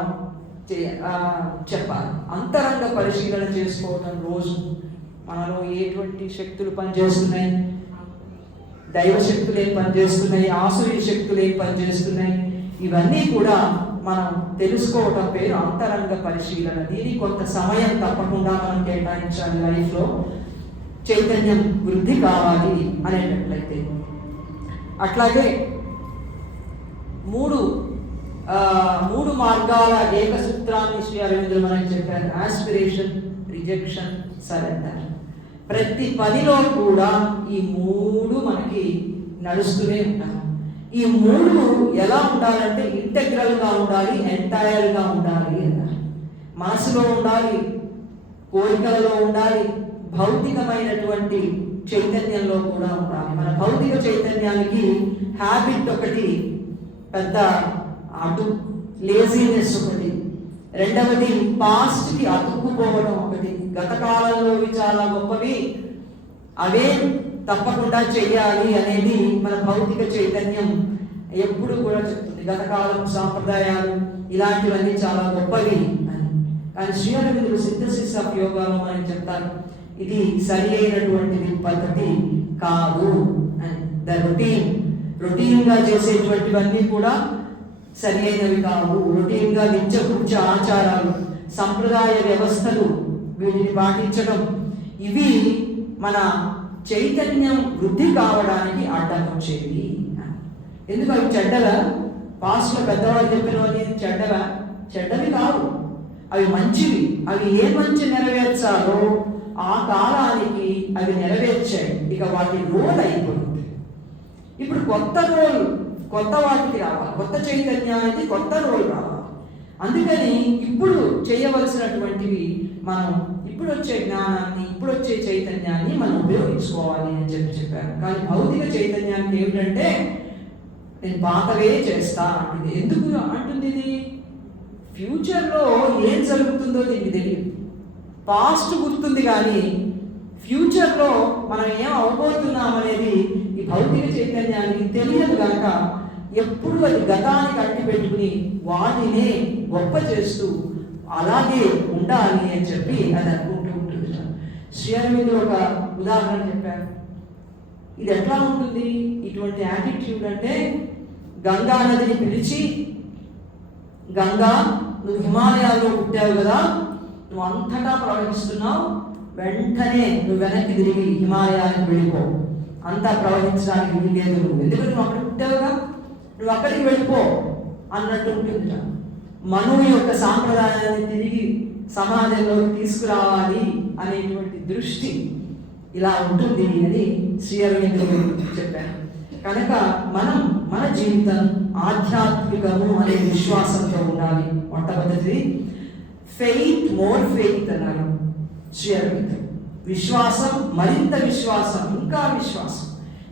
చెప్పాలి. అంతరంగ పరిశీలన చేసుకోవటం, రోజు మనలో ఎటువంటి శక్తులు పనిచేస్తున్నాయి, దైవ శక్తులు ఏం పనిచేస్తున్నాయి, ఆసురీ శక్తులు ఏం పనిచేస్తున్నాయి, ఇవన్నీ కూడా మనం తెలుసుకోవటం పేరు అంతరంగ పరిశీలన. దీనికి కొంత సమయం తప్పకుండా మనం కేటాయించాలి. లైఫ్లో చైతన్యం వృద్ధి కావాలి అనేటట్లయితే. అట్లాగే మూడు మార్గాల ఏకసూత్రాన్ని శ్రీ అరవిందులు మనకి చెప్పారు. Aspiration, rejection, surrender. ప్రతి పనిలో కూడా ఈ మూడు మనకి నడుస్తూనే ఉంటాయి. ఈ మూడు ఎలా ఉండాలంటే ఇంటెగ్రల్గా ఉండాలి, ఎంటైర్గా ఉండాలి అన్నారు. మనసులో ఉండాలి, కోరికలలో ఉండాలి, భౌతికమైనటువంటి చైతన్యంలో కూడా ఉండాలి. మన భౌతిక చైతన్యానికి హ్యాబిట్ ఒకటి పెద్ద అటు, లేజీనెస్ ఒకటి, రెండవది పాస్ట్కి అతుక్కుపోవడం ఒకటి. గత కాలంలోవి చాలా గొప్పవి, అవే తప్పకుండా చెయ్యాలి అనేది మన భౌతిక చైతన్యం ఎప్పుడు కూడా చెప్తుంది. గతకాలం సాంప్రదాయాలు ఇలాంటివన్నీ చాలా గొప్పవి అని. కానీ శ్రీ అరవిందులు సింథసిస్ ఆఫ్ యోగాలో మనకి చెప్తారు, ఇది సరి అయినటువంటిది పద్ధతి కాదు అని. ద రొటీన్గా చేసేటువంటివన్నీ కూడా సరి అయినవి కావు. రొటీన్గా నిత్యకృత్య ఆచారాలు, సంప్రదాయ వ్యవస్థలు, వీటిని పాటించడం, ఇవి మన చైతన్యం వృద్ధి కావడానికి అడ్డం వచ్చేవి. ఎందుకు అవి చెడ్డగా? పాస్ట్లో పెద్దవాళ్ళు చెప్పినవన్నీ చెడ్డగా? చెడ్డవి కావు, అవి మంచివి. అవి ఏ మంచి నెరవేర్చాలో ఆ కాలానికి అవి నెరవేర్చాయి. ఇక వాటి రోల్ అయిపోయింది. ఇప్పుడు కొత్త రోల్, కొత్త వాటికి రావాలి, కొత్త చైతన్యానికి కొత్త రోల్ రావాలి. అందుకని ఇప్పుడు చేయవలసినటువంటివి మనం ఇప్పుడు వచ్చే జ్ఞానాన్ని, ఇప్పుడు వచ్చే చైతన్యాన్ని మనం ఉపయోగించుకోవాలి అని చెప్పారు. కానీ భౌతిక చైతన్యానికి ఏమిటంటే నేను పాతవే చేస్తా అంటుంది. ఎందుకు అంటుంది? ఇది ఫ్యూచర్లో ఏం జరుగుతుందో దీనికి తెలియదు. పాస్ట్ గుర్తుంది కానీ ఫ్యూచర్లో మనం ఏం అవబోతున్నాం అనేది ఈ భౌతిక చైతన్యానికి తెలియదు కనుక ఎప్పుడు అది గతానికి అట్టి పెట్టుకుని వాటినే గొప్ప చేస్తూ అలాగే ఉండాలి అని చెప్పి అది అనుకుంటూ ఉంటుంది. శ్రీ అరవిందులు ఒక ఉదాహరణ చెప్పారు. ఇది ఎట్లా ఉంటుంది ఇటువంటి యాటిట్యూడ్ అంటే, గంగా నదిని పిలిచి, గంగా నువ్వు హిమాలయాల్లో పుట్టావు కదా, నువ్వు అంతటా ప్రవహిస్తున్నావు, వెంటనే నువ్వు వెనక్కి తిరిగి హిమాలయానికి వెళ్ళిపో, అంతా ప్రవహించడానికి వీల్లేదు, నువ్వు ఎందుకంటే నువ్వు అక్కడ పుట్టావుగా, నువ్వు అక్కడికి వెళ్ళిపో అన్నట్టు ఉంటుంది. మనువు యొక్క సాంప్రదాయాన్ని తిరిగి సమాజంలోకి తీసుకురావాలి అనేటువంటి దృష్టి ఇలా ఉంటుంది అని శ్రీ అరవిందులు చెప్పారు. కనుక మనం మన జీవితం ఆధ్యాత్మికము అనే విశ్వాసంతో ఉండాలి. మొట్టమొదటిది ఫెయిత్, మోర్ ఫెయిత్ అన్నారు శ్రీ అరవిందులు. విశ్వాసం, మరింత విశ్వాసం, ఇంకా విశ్వాసం.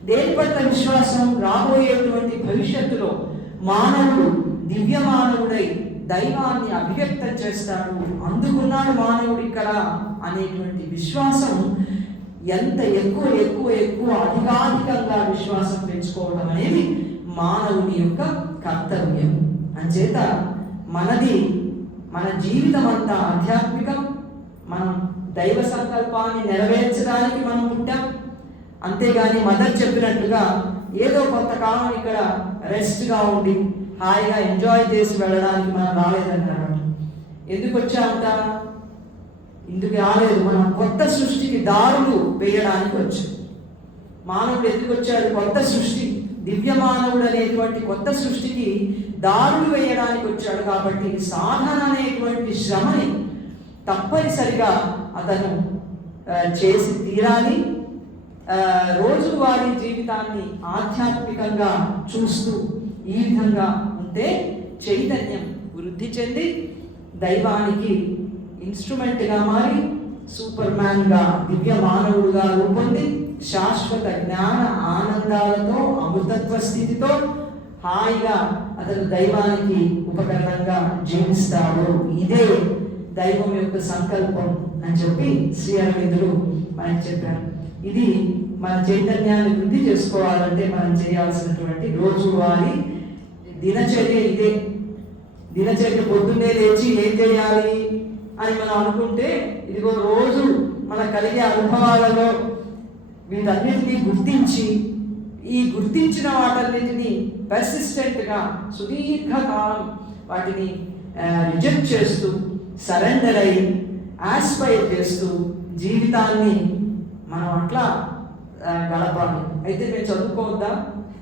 దేని పట్ల విశ్వాసం? రాబోయేటువంటి భవిష్యత్తులో మానవుడు దివ్య మానవుడై దైవాన్ని అభివ్యక్తం చేస్తాడు, అందుకున్నాడు మానవుడు ఇక్కడ అనేటువంటి విశ్వాసం. ఎంత ఎక్కువ ఎక్కువ ఎక్కువ అధికాధికంగా విశ్వాసం పెంచుకోవడం అనేది మానవుని యొక్క కర్తవ్యం. అంచేత మన జీవితం అంతా ఆధ్యాత్మికం. మనం దైవ సంకల్పాన్ని నెరవేర్చడానికి మనం పుట్టాం. అంతేగాని మదర్ చెప్పినట్టుగా ఏదో కొంతకాలం ఇక్కడ రెస్ట్గా ఉండి హాయిగా ఎంజాయ్ చేసి వెళ్ళడానికి మనం రాలేదన్నాడు. ఎందుకు వచ్చామంట? ఇందుకు రాలేదు, మనం కొత్త సృష్టికి దారులు వేయడానికి వచ్చాం. మానవుడు ఎందుకు వచ్చాడు? కొత్త సృష్టి, దివ్య మానవుడు అనేటువంటి కొత్త సృష్టికి దారులు వేయడానికి వచ్చాడు. కాబట్టి సాధన అనేటువంటి శ్రమని తప్పనిసరిగా అతను చేసి తీరాలి. రోజువారీ జీవితాన్ని ఆధ్యాత్మికంగా చూస్తూ ఈ విధంగా ఉంటే చైతన్యం వృద్ధి చెంది దైవానికి ఇన్స్ట్రుమెంట్గా మారి సూపర్ మ్యాన్గా దివ్య మానవుడుగా రూపొంది శాశ్వత జ్ఞాన ఆనందాలతో అమృతత్వ స్థితితో హాయిగా అతను దైవానికి ఉపకరణంగా జీవిస్తాడు. ఇదే దైవం యొక్క సంకల్పం అని చెప్పి శ్రీ అరవిందులు మనకి చెప్పారు. ఇది మన చైతన్యాన్ని వృద్ధి చేసుకోవాలంటే మనం చేయాల్సినటువంటి రోజువారీ దినచర్య ఇదే. దినచర్య పొద్దున్నే లేచి ఏం చేయాలి అని మనం అనుకుంటే, ఇదిగో రోజు మన కలిగే అనుభవాలలో వీటన్నిటినీ గుర్తించి ఈ గుర్తించిన వాటన్నిటినీ పర్సిస్టెంట్గా సుదీర్ఘకాలం వాటిని రిజెక్ట్ చేస్తూ సరెండర్ అయి ఆస్పైర్ చేస్తూ జీవితాన్ని మనం అట్లా గడపాలి. అయితే మేము చదువుకోవద్దా,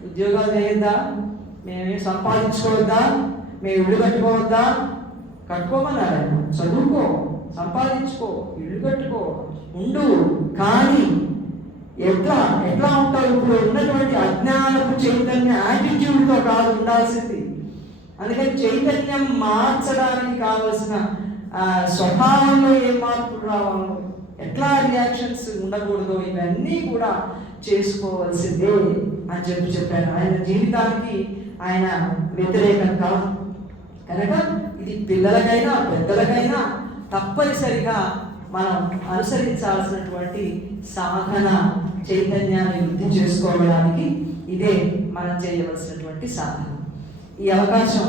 ఉద్యోగాలు చేయొద్దా, మేమేం సంపాదించుకోవద్దా, మేము ఇల్లు కట్టుకోవద్దా? కట్టుకోమన్నారు ఆయన. చదువుకో, సంపాదించుకో, ఇల్లు కట్టుకో, ఉండు. కానీ ఎట్లా ఉంటావు? ఇప్పుడు ఉన్నటువంటి అజ్ఞానపు చైతన్య యాటిట్యూడ్తో కాదు ఉండాల్సింది. అందుకని చైతన్యం మార్చడానికి కావలసిన స్వభావంలో ఏం మార్పులు రావాలో, ఎట్లా రియాక్షన్స్ ఉండకూడదో ఇవన్నీ కూడా చేసుకోవాల్సిందే అని చెప్పాను. ఆయన జీవితానికి ఆయన వ్యతిరేకం కాదు కనుక ఇది పిల్లలకైనా పెద్దలకైనా తప్పనిసరిగా మనం అనుసరించాల్సినటువంటి సాధన. చైతన్యాన్ని వృద్ధి చేసుకోవడానికి ఇదే మనం చేయవలసినటువంటి సాధన. ఈ అవకాశం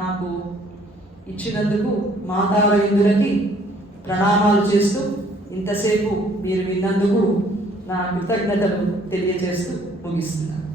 నాకు ఇచ్చినందుకు మాతారవిందులకి ప్రణామాలు చేస్తూ ఇంతసేపు మీరు విన్నందుకు నా కృతజ్ఞతలు తెలియజేస్తూ ముగిస్తున్నాను.